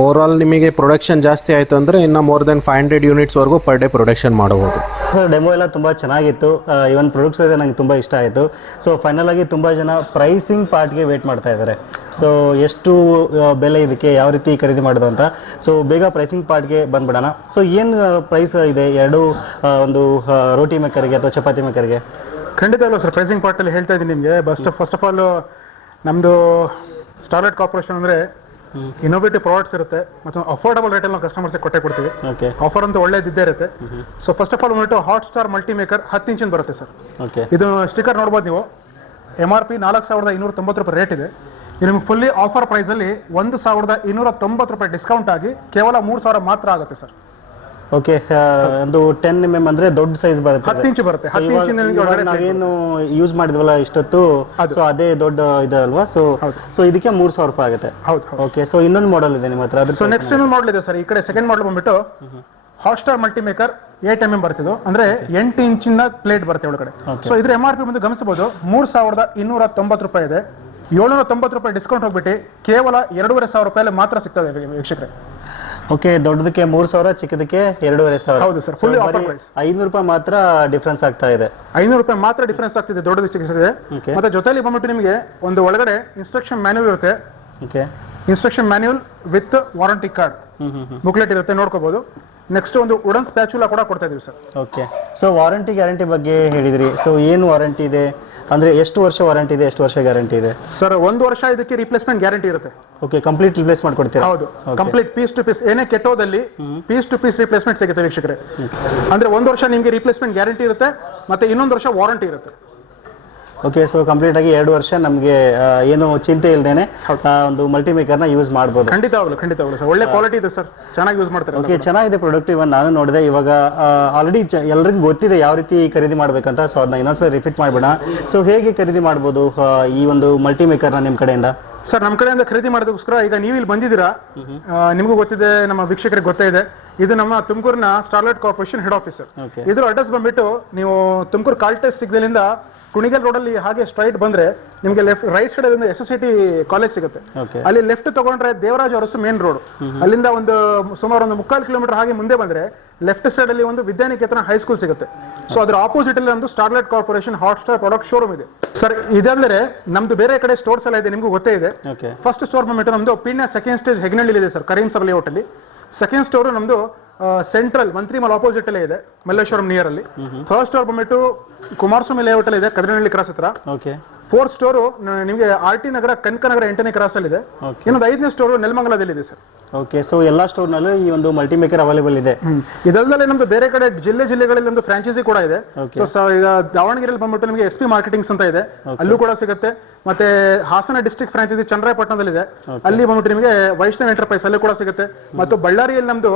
ಓವರಾಲ್ ನಿಮಗೆ ಪ್ರೊಡಕ್ಷನ್ ಜಾಸ್ತಿ ಆಯಿತು ಅಂದರೆ ಇನ್ನು ಮೋರ್ ದೆನ್ 500 ಯೂನಿಟ್ಸ್ವರೆಗೂ ಪರ್ ಡೇ ಪ್ರೊಡಕ್ಷನ್ ಮಾಡಬಹುದು. ಸರ್ ಡೆಮೋ ಎಲ್ಲ ತುಂಬ ಚೆನ್ನಾಗಿತ್ತು. ಇವನ್ ಪ್ರೊಡಕ್ಟ್ಸ್ ಇದೆ ನಂಗೆ ತುಂಬ ಇಷ್ಟ ಆಯಿತು. ಸೊ ಫೈನಲ್ ಆಗಿ ತುಂಬ ಜನ ಪ್ರೈಸಿಂಗ್ ಪಾರ್ಟ್ಗೆ ವೇಟ್ ಮಾಡ್ತಾ ಇದ್ದಾರೆ. ಸೊ ಎಷ್ಟು ಬೆಲೆ ಇದಕ್ಕೆ, ಯಾವ ರೀತಿ ಖರೀದಿ ಮಾಡೋದು ಅಂತ. ಸೊ ಬೇಗ ಪ್ರೈಸಿಂಗ್ ಪಾರ್ಟ್ಗೆ ಬಂದ್ಬಿಡೋಣ. ಸೊ ಏನು ಪ್ರೈಸ್ ಇದೆ ಎರಡು ಒಂದು ರೋಟಿ ಮೇಕರ್ಗೆ ಅಥವಾ ಚಪಾತಿ ಮೇಕರ್ಗೆ? ಖಂಡಿತ ಅಲ್ವಾ ಸರ್, ಪ್ರೈಸಿಂಗ್ ಪಾರ್ಟಲ್ಲಿ ಹೇಳ್ತಾ ಇದ್ದೀನಿ ನಿಮಗೆ. ಫಸ್ಟ್ ಆಫ್ ಆಲ್ ನಮ್ಮದು ಸ್ಟಾರ್ಲೈಟ್ ಕಾರ್ಪೊರೇಷನ್ ಅಂದರೆ ಇನೋವೇಟಿವ್ ಪ್ರಾಡಕ್ಟ್ಸ್ ಇರುತ್ತೆ ಮತ್ತು ಅಫೋರ್ಡಬಲ್ ರೇಟಲ್ಲಿ ನಾವು ಕಸ್ಟಮರ್ಸ್ಗೆ ಕೊಡ್ತೀವಿ. ಓಕೆ, ಆಫರ್ ಅಂತೂ ಒಳ್ಳೇದಿದ್ದೇ ಇರುತ್ತೆ. ಸೊ ಫಸ್ಟ್ ಆಫ್ ಆಲ್ ಬಂದ್ಬಿಟ್ಟು ಹಾಟ್ ಸ್ಟಾರ್ ಮಲ್ಟಿ ಮೇಕರ್ 10 ಇಂಚಿನ ಬರುತ್ತೆ ಸರ್. ಓಕೆ, ಇದು ಸ್ಟಿಕರ್ ನೋಡ್ಬೋದು ನೀವು. MRP 4290 ರೂಪಾಯಿ ರೇಟ್ ಇದೆ. ಇದು ನಿಮ್ಗೆ ಫುಲ್ಲಿ ಆಫರ್ ಪ್ರೈಸಲ್ಲಿ 1290 ರೂಪಾಯಿ ಡಿಸ್ಕೌಂಟ್ ಆಗಿ ಕೇವಲ 3000 ಮಾತ್ರ ಆಗುತ್ತೆ ಸರ್. ಓಕೆ, ಒಂದು 10 mm ಅಂದ್ರೆ ದೊಡ್ಡ ಸೈಜ್ ಬರುತ್ತೆ. 10 ಇಂಚು ಬರುತ್ತೆ. 10 ಇಂಚಿನ ನಾವೇನು ಯೂಸ್ ಮಾಡಿದ್ವಲ್ಲ ಇಷ್ಟೊತ್ತು, ಸೊ ಅದೇ ದೊಡ್ಡ ಇದೆ ಅಲ್ವಾ? ಸೊ ಇದಕ್ಕೆ 3000 ರೂಪಾಯಿ ಆಗುತ್ತೆ. ಹೌದು. ಓಕೆ, ಸೊ ಇನ್ನೊಂದು ಮಾಡಲ್ ಇದೆ ನಿಮ್ಮ ಹತ್ರ? ಸೊ ನೆಕ್ಸ್ಟ್ ಇನ್ನೊಂದು ಮಾಡಲ್ ಇದೆ ಸರ್. ಈ ಕಡೆ ಸೆಕೆಂಡ್ ಮಾಡಲ್ ಬಂದ್ಬಿಟ್ಟು hot star multi maker 8 mm ಬರ್ತಿದ್ದು, ಅಂದ್ರೆ 8 ಇಂಚಿನ ಪ್ಲೇಟ್ ಬರುತ್ತೆ ಒಳಗಡೆ. ಸೊ ಇದ್ರ MRP ಬಂದು ಗಮನಿಸಬಹುದು 3290 ರೂಪಾಯಿ ಇದೆ. 790 ರೂಪಾಯಿ ಡಿಸ್ಕೌಂಟ್ ಹೋಗ್ಬಿಟ್ಟು ಕೇವಲ 2500 ರೂಪಾಯಿ ಮಾತ್ರ ಸಿಗ್ತದೆ ವೀಕ್ಷಕರೇ. ಓಕೆ, ದೊಡ್ಡದಕ್ಕೆ 3000, ಚಿಕ್ಕದಕ್ಕೆ 2500. ಹೌದು ಸರ್, ಫುಲ್ ಆಫರ್ ಪ್ರೈಸ್. 500 ರೂಪಾಯಿ ಮಾತ್ರ ಡಿಫ್ರೆನ್ಸ್ ಆಗ್ತಾ ಇದೆ. 500 ರೂಪಾಯಿ ಮಾತ್ರ ಡಿಫ್ರೆನ್ಸ್ ಆಗ್ತಿದೆ ದೊಡ್ಡದು ಚಿಕ್ಕದಿದೆ. ಮತ್ತೆ ಜೊತೆಲಿ ಬಂದ್ಬಿಟ್ಟು ನಿಮಗೆ ಒಂದು ಒಳಗಡೆ ಇನ್ಸ್ಟ್ರಕ್ಷನ್ ಮ್ಯಾನ್ಯೂಲ್ ಇರುತ್ತೆ. Okay, instruction manual with warranty card booklet ಇರುತ್ತೆ, ನೋಡ್ಕೋಬಹುದು. ನೆಕ್ಸ್ಟ್ ಒಂದು ವುಡನ್ ಸ್ಪ್ಯಾಚುಲಾ ಕೂಡ ಕೊಡ್ತಾ ಇದೀವಿ sir. Okay, so warranty guarantee ಬಗ್ಗೆ ಹೇಳಿದ್ರಿ. ಸೊ ಏನು ವಾರಂಟಿ ಇದೆ ಅಂದ್ರೆ, ಎಷ್ಟು ವರ್ಷ ವಾರಂಟಿ ಇದೆ, ಎಷ್ಟು ವರ್ಷ ಗ್ಯಾರಂಟಿ ಇದೆ ಸರ್? 1 ವರ್ಷ ಇದಕ್ಕೆ ರಿಪ್ಲೇಸ್ಮೆಂಟ್ ಗ್ಯಾರಂಟಿ ಇರುತ್ತೆ. ಓಕೆ, ಕಂಪ್ಲೀಟ್ ರಿಪ್ಲೇಸ್ ಮಾಡ್ಕೊಡ್ತೀರಾ? ಹೌದು, ಕಂಪ್ಲೀಟ್ ಪೀಸ್ ಟು ಪೀಸ್. ಏನೇ ಕೆಟ್ಟೋದಲ್ಲಿ ಪೀಸ್ ಟು ಪೀಸ್ ರಿಪ್ಲೇಸ್ಮೆಂಟ್ ಸಿಗುತ್ತೆ ವೀಕ್ಷಕರೇ. ಅಂದ್ರೆ 1 ವರ್ಷ ನಿಮಗೆ ರಿಪ್ಲೇಸ್ಮೆಂಟ್ ಗ್ಯಾರಂಟಿ ಇರುತ್ತೆ, ಮತ್ತೆ ಇನ್ನೊಂದು ವರ್ಷ ವಾರಂಟಿ ಇರುತ್ತೆ. ಓಕೆ, ಸೊ ಕಂಪ್ಲೀಟ್ ಆಗಿ 2 ವರ್ಷ ನಮಗೆ ಏನು ಚಿಂತೆ ಇಲ್ಲದೇನೆ ಒಂದು ಮಲ್ಟಿ ಮೇಕರ್ನ ಯೂಸ್ ಮಾಡ್ಬೋದು. ಖಂಡಿತವಾಗ್ಲು ಸರ್, ಒಳ್ಳೆ ಕ್ವಾಲಿಟಿ ಇದೆ ಸರ್, ಚೆನ್ನಾಗಿ ಯೂಸ್ ಮಾಡ್ತಾರೆ. ಓಕೆ, ಚೆನ್ನಾಗಿದೆ ಪ್ರಾಡಕ್ಟ್. ಇವನ್ ನಾನು ನೋಡಿದೆ. ಇವಾಗ ಆಲ್ರೆಡಿ ಎಲ್ರಿಗೂ ಗೊತ್ತಿದೆ ಯಾವ ರೀತಿ ಖರೀದಿ ಮಾಡ್ಬೇಕಂತ. ಸೊ ಅದನ್ನ ಇನ್ನೊಂದ್ಸಲ ರಿಪೀಟ್ ಮಾಡ್ಬೇಡ. ಸೊ ಹೇಗೆ ಖರೀದಿ ಮಾಡ್ಬೋದು ಈ ಒಂದು ಮಲ್ಟಿ ಮೇಕರ್ನ ನಿಮ್ಮ ಕಡೆಯಿಂದ? ಸರ್, ನಮ್ಮ ಕಡೆಯಿಂದ ಖರೀದಿ ಮಾಡೋದಕ್ಕೋಸ್ಕರ ಈಗ ನೀವು ಇಲ್ಲಿ ಬಂದಿದ್ದೀರಾ, ನಿಮಗೂ ಗೊತ್ತಿದೆ, ನಮ್ಮ ವೀಕ್ಷಕರಿಗೆ ಗೊತ್ತೇ ಇದೆ. ಇದು ನಮ್ಮ ತುಮಕೂರಿನ ಸ್ಟಾರ್ಲೈಟ್ ಕಾರ್ಪೊರೇಷನ್ ಹೆಡ್ ಆಫೀಸ್. ಇದ್ರ ಅಡ್ರೆಸ್ ಬಂದ್ಬಿಟ್ಟು ನೀವು ತುಮಕೂರು ಕಾಲ್ಟೆಸ್ ಸಿಗ್ದಲಿಂದ ಕುಣಿಗಲ್ ರೋಡಲ್ಲಿ ಹಾಗೆ ಸ್ಟ್ರೈಟ್ ಬಂದ್ರೆ ನಿಮಗೆ ರೈಟ್ ಸೈಡ್ ಒಂದು SSIT ಕಾಲೇಜ್ ಸಿಗುತ್ತೆ. ಅಲ್ಲಿ ಲೆಫ್ಟ್ ತಗೊಂಡ್ರೆ ದೇವರಾಜ್ ಅರಸು ಮೇನ್ ರೋಡ್. ಅಲ್ಲಿಂದ ಒಂದು ಸುಮಾರು ಒಂದು 3/4 ಕಿಲೋಮೀಟರ್ ಹಾಗೆ ಮುಂದೆ ಬಂದ್ರೆ ಲೆಫ್ಟ್ ಸೈಡ್ ಅಲ್ಲಿ ಒಂದು ವಿದ್ಯಾನಿಕೇತನ ಹೈಸ್ಕೂಲ್ ಸಿಗುತ್ತೆ. ಸೊ ಅದ್ರ ಆಪೋಸಿಟ್ ಅಲ್ಲಿ ಒಂದು starlight corporation hot star product showroom ಇದೆ ಸರ್. ಇದಾದ್ರೆ ನಮ್ದು ಬೇರೆ ಕಡೆ ಸ್ಟೋರ್ಸ್ ಎಲ್ಲ ಇದೆ, ನಿಮ್ಗೂ ಗೊತ್ತೇ ಇದೆ. ಫಸ್ಟ್ ಸ್ಟೋರ್ ಬಂದ್ಬಿಟ್ಟು ನಮ್ದು ಪಿಣ್ಯ ಸೆಕೆಂಡ್ ಸ್ಟೇಜ್ ಹೆಗ್ನಳ್ಳಿ ಇದೆ ಸರ್, ಕರೀಂ ಸರ್ ಲೇಔಟ್ ಅಲ್ಲಿ. ಸೆಕೆಂಡ್ ಸ್ಟೋರ್ ನಮ್ದು ಸೆಂಟ್ರಲ್ ಮಂತ್ರಿ ಮಾಲ್ ಆಪೋಸಿಟ್ ಅಲ್ಲೇ ಇದೆ, ಮಲ್ಲೇಶ್ವರಂ ನಿಯರ್ ಅಲ್ಲಿ. ಥರ್ಡ್ ಸ್ಟೋರ್ ಬಂದ್ಬಿಟ್ಟು ಕುಮಾರಸ್ವಾಮಿ ಲೇಔಟ್ ಅಲ್ಲಿ ಇದೆ, ಕದ್ರನಹಳ್ಳಿ ಕ್ರಾಸ್ ಹತ್ರ. ಫೋರ್ತ್ ಸ್ಟೋರು ನಿಮಗೆ RT ನಗರ ಕನಕನಗರ 8ನೇ ಕ್ರಾಸ್ ಅಲ್ಲಿ ಇದೆ. ಇನ್ನೊಂದು 5ನೇ ಸ್ಟೋರ್ ನೆಲಮಂಗಲದಲ್ಲಿ ಇದೆ ಸರ್. ಓಕೆ, ಸೊ ಎಲ್ಲಾ ಸ್ಟೋರ್ ನಲ್ಲೂ ಈ ಒಂದು ಮಲ್ಟಿ ಮೇಕರ್ ಅವೈಲೇಬಲ್ ಇದೆ. ಇದಲ್ಲದೆ ನಮ್ದು ಬೇರೆ ಕಡೆ ಜಿಲ್ಲೆಗಳಲ್ಲಿ ನಮ್ದು ಫ್ರಾಂಚೈಸಿ ಕೂಡ ಇದೆ. ಸೊ ಈಗ ದಾವಣಗೆರೆಯಲ್ಲಿ ಬಂದ್ಬಿಟ್ಟು ನಿಮಗೆ SP ಮಾರ್ಕೆಟಿಂಗ್ಸ್ ಅಂತ ಇದೆ, ಅಲ್ಲೂ ಕೂಡ ಸಿಗುತ್ತೆ. ಮತ್ತೆ ಹಾಸನ ಡಿಸ್ಟ್ರಿಕ್ಟ್ ಫ್ರಾಂಚೈಸಿ ಚನ್ನರಾಯಪಟ್ಟಣದಲ್ಲಿ ಇದೆ, ಅಲ್ಲಿ ಬಂದ್ಬಿಟ್ಟು ನಿಮಗೆ ವೈಷ್ಣವ್ ಎಂಟರ್ಪ್ರೈಸ್ ಅಲ್ಲಿ ಕೂಡ ಸಿಗುತ್ತೆ. ಮತ್ತು ಬಳ್ಳಾರಿಯಲ್ಲಿ ನಮ್ದು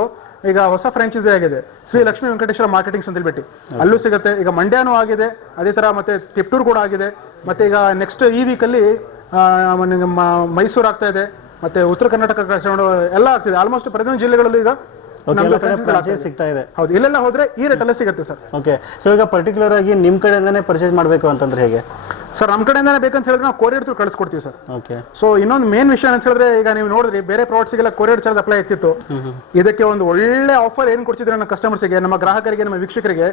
ಈಗ ಹೊಸ ಫ್ರಾಂಚೈಸಿ ಆಗಿದೆ, ಶ್ರೀ ಲಕ್ಷ್ಮೀ ವೆಂಕಟೇಶ್ವರ ಮಾರ್ಕೆಟಿಂಗ್ಸ್ ಅಂತ ಹೇಳ್ಬಿಟ್ಟು, ಅಲ್ಲೂ ಸಿಗುತ್ತೆ. ಈಗ ಮಂಡ್ಯನೂ ಆಗಿದೆ, ಅದೇ ತರ ಮತ್ತೆ ತಿಪ್ಟೂರು ಕೂಡ ಆಗಿದೆ. ಮತ್ತೆ ಈಗ ನೆಕ್ಸ್ಟ್ ಈ ವೀಕಲ್ಲಿ ಮೈಸೂರು ಆಗ್ತಾ ಇದೆ, ಮತ್ತೆ ಉತ್ತರ ಕರ್ನಾಟಕ ಎಲ್ಲ ಆಗ್ತಿದೆ. ಆಲ್ಮೋಸ್ಟ್ ಪ್ರತಿಯೊಂದು ಜಿಲ್ಲೆಗಳಲ್ಲೂ ಈಗ ಸಿಗ್ತಾ ಇದೆ. ಹೌದು, ಇಲ್ಲೆಲ್ಲ ಹೋದ್ರೆ ಈ ರೇಟ್ ಅಲ್ಲೇ ಸಿಗುತ್ತೆ ಸರ್. ಓಕೆ, ಸೊ ಈಗ ಪರ್ಟಿಕ್ಯುಲರ್ ಆಗಿ ನಿಮ್ ಕಡೆಯಿಂದಾನೇ ಪರ್ಚೇಸ್ ಮಾಡಬೇಕು ಅಂತಂದ್ರೆ ಹೇಗೆ ಸರ್? ನಮ್ಮ ಕಡೆಯಿಂದಾನೇ ಬೇಕಂತ ಹೇಳಿದ್ರೆ ನಾವು ಕೊರಿಯರ್ ಥ್ರೂ ಕಳಿಸ್ಕೊಡ್ತೀವಿ ಸರ್. ಓಕೆ, ಸೊ ಇನ್ನೊಂದು ಮೇನ್ ವಿಷಯ ಅಂತ ಹೇಳಿದ್ರೆ, ಈಗ ನೀವು ನೋಡಿದ್ರಿ ಬೇರೆ ಪ್ರಾಡಕ್ಟ್ಸ್ಗೆಲ್ಲ ಕೊರಿಯರ್ ಚಾರ್ಜ್ ಅಪ್ಲೈ ಆಗ್ತಿತ್ತು. ಇದಕ್ಕೆ ಒಂದು ಒಳ್ಳೆ ಆಫರ್ ಏನ್ ಕೊಡ್ತಿದ್ರೆ ನಮ್ಮ ಕಸ್ಟಮರ್ಸ್ಗೆ, ನಮ್ಮ ಗ್ರಾಹಕರಿಗೆ, ನಮ್ಮ ವೀಕ್ಷಕರಿಗೆ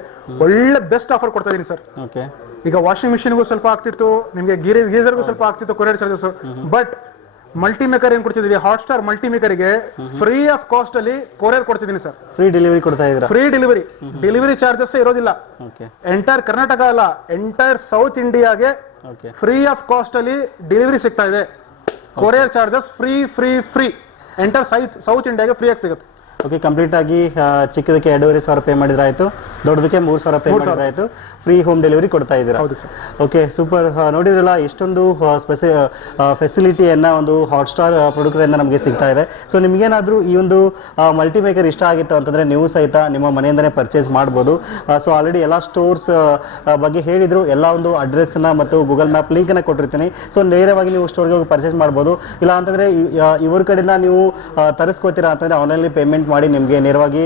ಒಳ್ಳೆ ಬೆಸ್ಟ್ ಆಫರ್ ಕೊಡ್ತಾ ಇದೀನಿ ಸರ್. ಓಕೆ, ಈಗ ವಾಷಿಂಗ್ ಮಿಷಿನ್ಗೂ ಸ್ವಲ್ಪ ಆಗ್ತಿತ್ತು, ನಿಮಗೆ ಗೀಸರ್ಗೂ ಸ್ವಲ್ಪ ಆಗ್ತಿತ್ತು courier charges. But multi maker ಏನ್ ಕೊಡ್ತಿದೀವಿ, ಹಾಟ್ ಸ್ಟಾರ್ ಮಲ್ಟಿ ಮೇಕರ್ಗೆ ಫ್ರೀ ಆಫ್ ಕಾಸ್ಟ್ ಅಲ್ಲಿ ಕೊರಿಯರ್ ಕೊಡ್ತಿದ್ದೀನಿ ಸರ್. ಫ್ರೀ ಡೆಲಿವರಿ ಕೊಡ್ತಾ ಇದ್ದೀರಾ? ಫ್ರೀ ಡೆಲಿವರಿ ಚಾರ್ಜಸ್ ಇರೋದಿಲ್ಲ. ಎಂಟೈರ್ ಕರ್ನಾಟಕ ಅಲ್ಲ, ಎಂಟೈರ್ ಸೌತ್ ಇಂಡಿಯಾಗೆ ಫ್ರೀ ಆಫ್ ಕಾಸ್ಟ್ ಅಲ್ಲಿ ಡೆಲಿವರಿ ಸಿಗ್ತಾ ಇದೆ. Courier charges free entire south ಇಂಡಿಯಾಗೆ ಫ್ರೀ ಆಗಿ ಸಿಗುತ್ತೆ. ಓಕೆ, ಕಂಪ್ಲೀಟ್ ಆಗಿ ಚಿಕ್ಕದಕ್ಕೆ 2500 ಪೇ ಮಾಡಿದ್ರೆ ಆಯ್ತು, ದೊಡ್ಡದಕ್ಕೆ 3000 ಪೇ ಮಾಡಿದ್ರೆ ಆಯ್ತು, ಫ್ರೀ ಹೋಮ್ ಡೆಲಿವರಿ ಕೊಡ್ತಾ ಇದ್ದೀರಾ? ಹೌದು ಸರ್. Okay, super. ನೋಡಿದ್ರಲ್ಲ, ಇಷ್ಟೊಂದು ಫೆಸಿಲಿಟಿಯನ್ನ ಒಂದು ಹಾಟ್ ಸ್ಟಾರ್ ಪ್ರಾಡಕ್ಟ್ ನಮಗೆ ಸಿಗ್ತಾ ಇದೆ. ಸೊ ನಿಮ್ಗೇನಾದ್ರೂ ಈ ಒಂದು ಮಲ್ಟಿ ಮೇಕರ್ ಇಷ್ಟ ಆಗಿತ್ತು ಅಂತಂದ್ರೆ ನೀವು ಸಹಿತ ನಿಮ್ಮ ಮನೆಯಿಂದನೇ ಪರ್ಚೇಸ್ ಮಾಡ್ಬೋದು. ಸೊ ಆಲ್ರೆಡಿ ಎಲ್ಲ ಸ್ಟೋರ್ಸ್ ಬಗ್ಗೆ ಹೇಳಿದ್ರು, ಎಲ್ಲ ಒಂದು ಅಡ್ರೆಸ್ ಮತ್ತು ಗೂಗಲ್ ಮ್ಯಾಪ್ ಲಿಂಕ್ ಅನ್ನ ಕೊಟ್ಟಿರ್ತೀನಿ. ಸೊ ನೇರವಾಗಿ ನೀವು ಸ್ಟೋರ್ಗೆ ಹೋಗಿ ಪರ್ಚೇಸ್ ಮಾಡ್ಬೋದು. ಇಲ್ಲ ಅಂತಂದ್ರೆ ಇವ್ರ ಕಡೆಯಿಂದ ನೀವು ತರಿಸ್ಕೋತೀರಾ ಅಂತಂದ್ರೆ ಆನ್ಲೈನ್ ಪೇಮೆಂಟ್ ಮಾಡಿ ನಿಮಗೆ ನೇರವಾಗಿ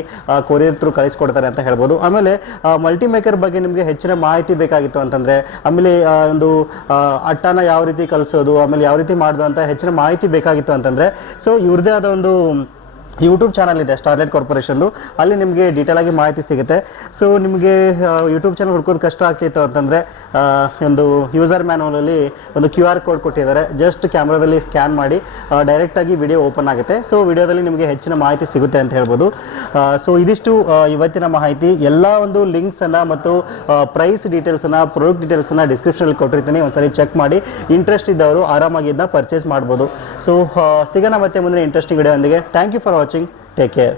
ಕೊರಿಯರ್ ಥ್ರೂ ಕಳಿಸ್ಕೊಡ್ತಾರೆ ಅಂತ ಹೇಳ್ಬೋದು. ಆಮೇಲೆ ಮಲ್ಟಿಮೇಕರ್ ಬಗ್ಗೆ ನಿಮಗೆ ಹೆಚ್ಚಿನ ಮಾಹಿತಿ ಬೇಕಾಗಿತ್ತು ಅಂತಂದರೆ, ಆಮೇಲೆ ಒಂದು ಅಟ್ಟನ ಯಾವ ರೀತಿ ಕಲಿಸೋದು, ಆಮೇಲೆ ಯಾವ ರೀತಿ ಮಾಡೋದು ಅಂತ ಹೆಚ್ಚಿನ ಮಾಹಿತಿ ಬೇಕಾಗಿತ್ತು ಅಂತಂದರೆ, ಸೊ ಇವ್ರದ್ದೇ ಆದ ಒಂದು ಯೂಟ್ಯೂಬ್ ಚಾನಲ್ ಇದೆ ಸ್ಟಾರ್ಲೈಟ್ ಕಾರ್ಪೊರೇಷನ್ದು, ಅಲ್ಲಿ ನಿಮಗೆ ಡೀಟೇಲ್ ಆಗಿ ಮಾಹಿತಿ ಸಿಗುತ್ತೆ. ಸೊ ನಿಮಗೆ ಯೂಟ್ಯೂಬ್ ಚಾನಲ್ ಹುಡ್ಕೋದು ಕಷ್ಟ ಆಗ್ತಿತ್ತು ಅಂತಂದರೆ, ಒಂದು ಯೂಸರ್ ಮ್ಯಾನುವಲಲ್ಲಿ ಒಂದು QR ಕೋಡ್ ಕೊಟ್ಟಿದ್ದಾರೆ, ಜಸ್ಟ್ ಕ್ಯಾಮ್ರಾದಲ್ಲಿ ಸ್ಕ್ಯಾನ್ ಮಾಡಿ ಡೈರೆಕ್ಟಾಗಿ ವಿಡಿಯೋ ಓಪನ್ ಆಗುತ್ತೆ. ಸೊ ವಿಡಿಯೋದಲ್ಲಿ ನಿಮಗೆ ಹೆಚ್ಚಿನ ಮಾಹಿತಿ ಸಿಗುತ್ತೆ ಅಂತ ಹೇಳ್ಬೋದು. ಸೊ ಇದಿಷ್ಟು ಇವತ್ತಿನ ಮಾಹಿತಿ. ಎಲ್ಲ ಒಂದು ಲಿಂಕ್ಸನ್ನು ಮತ್ತು ಪ್ರೈಸ್ ಡೀಟೇಲ್ಸನ್ನು, ಪ್ರಾಡಕ್ಟ್ ಡೀಟೇಲ್ಸನ್ನು ಡಿಸ್ಕ್ರಿಪ್ಷನಲ್ಲಿ ಕೊಟ್ಟಿರ್ತೀನಿ, ಒಂದ್ಸರಿ ಚೆಕ್ ಮಾಡಿ ಇಂಟ್ರೆಸ್ಟ್ ಇದ್ದವರು ಆರಾಮಾಗಿ ಇದನ್ನ ಪರ್ಚೇಸ್ ಮಾಡ್ಬೋದು. ಸೊ ಸಿಗೋಣ ಮತ್ತೆ ಮುಂದಿನ ಇಂಟ್ರೆಸ್ಟಿಂಗ್ ವಿಡಿಯೋ ಒಂದಿಗೆ. Thank you for watching. Take care.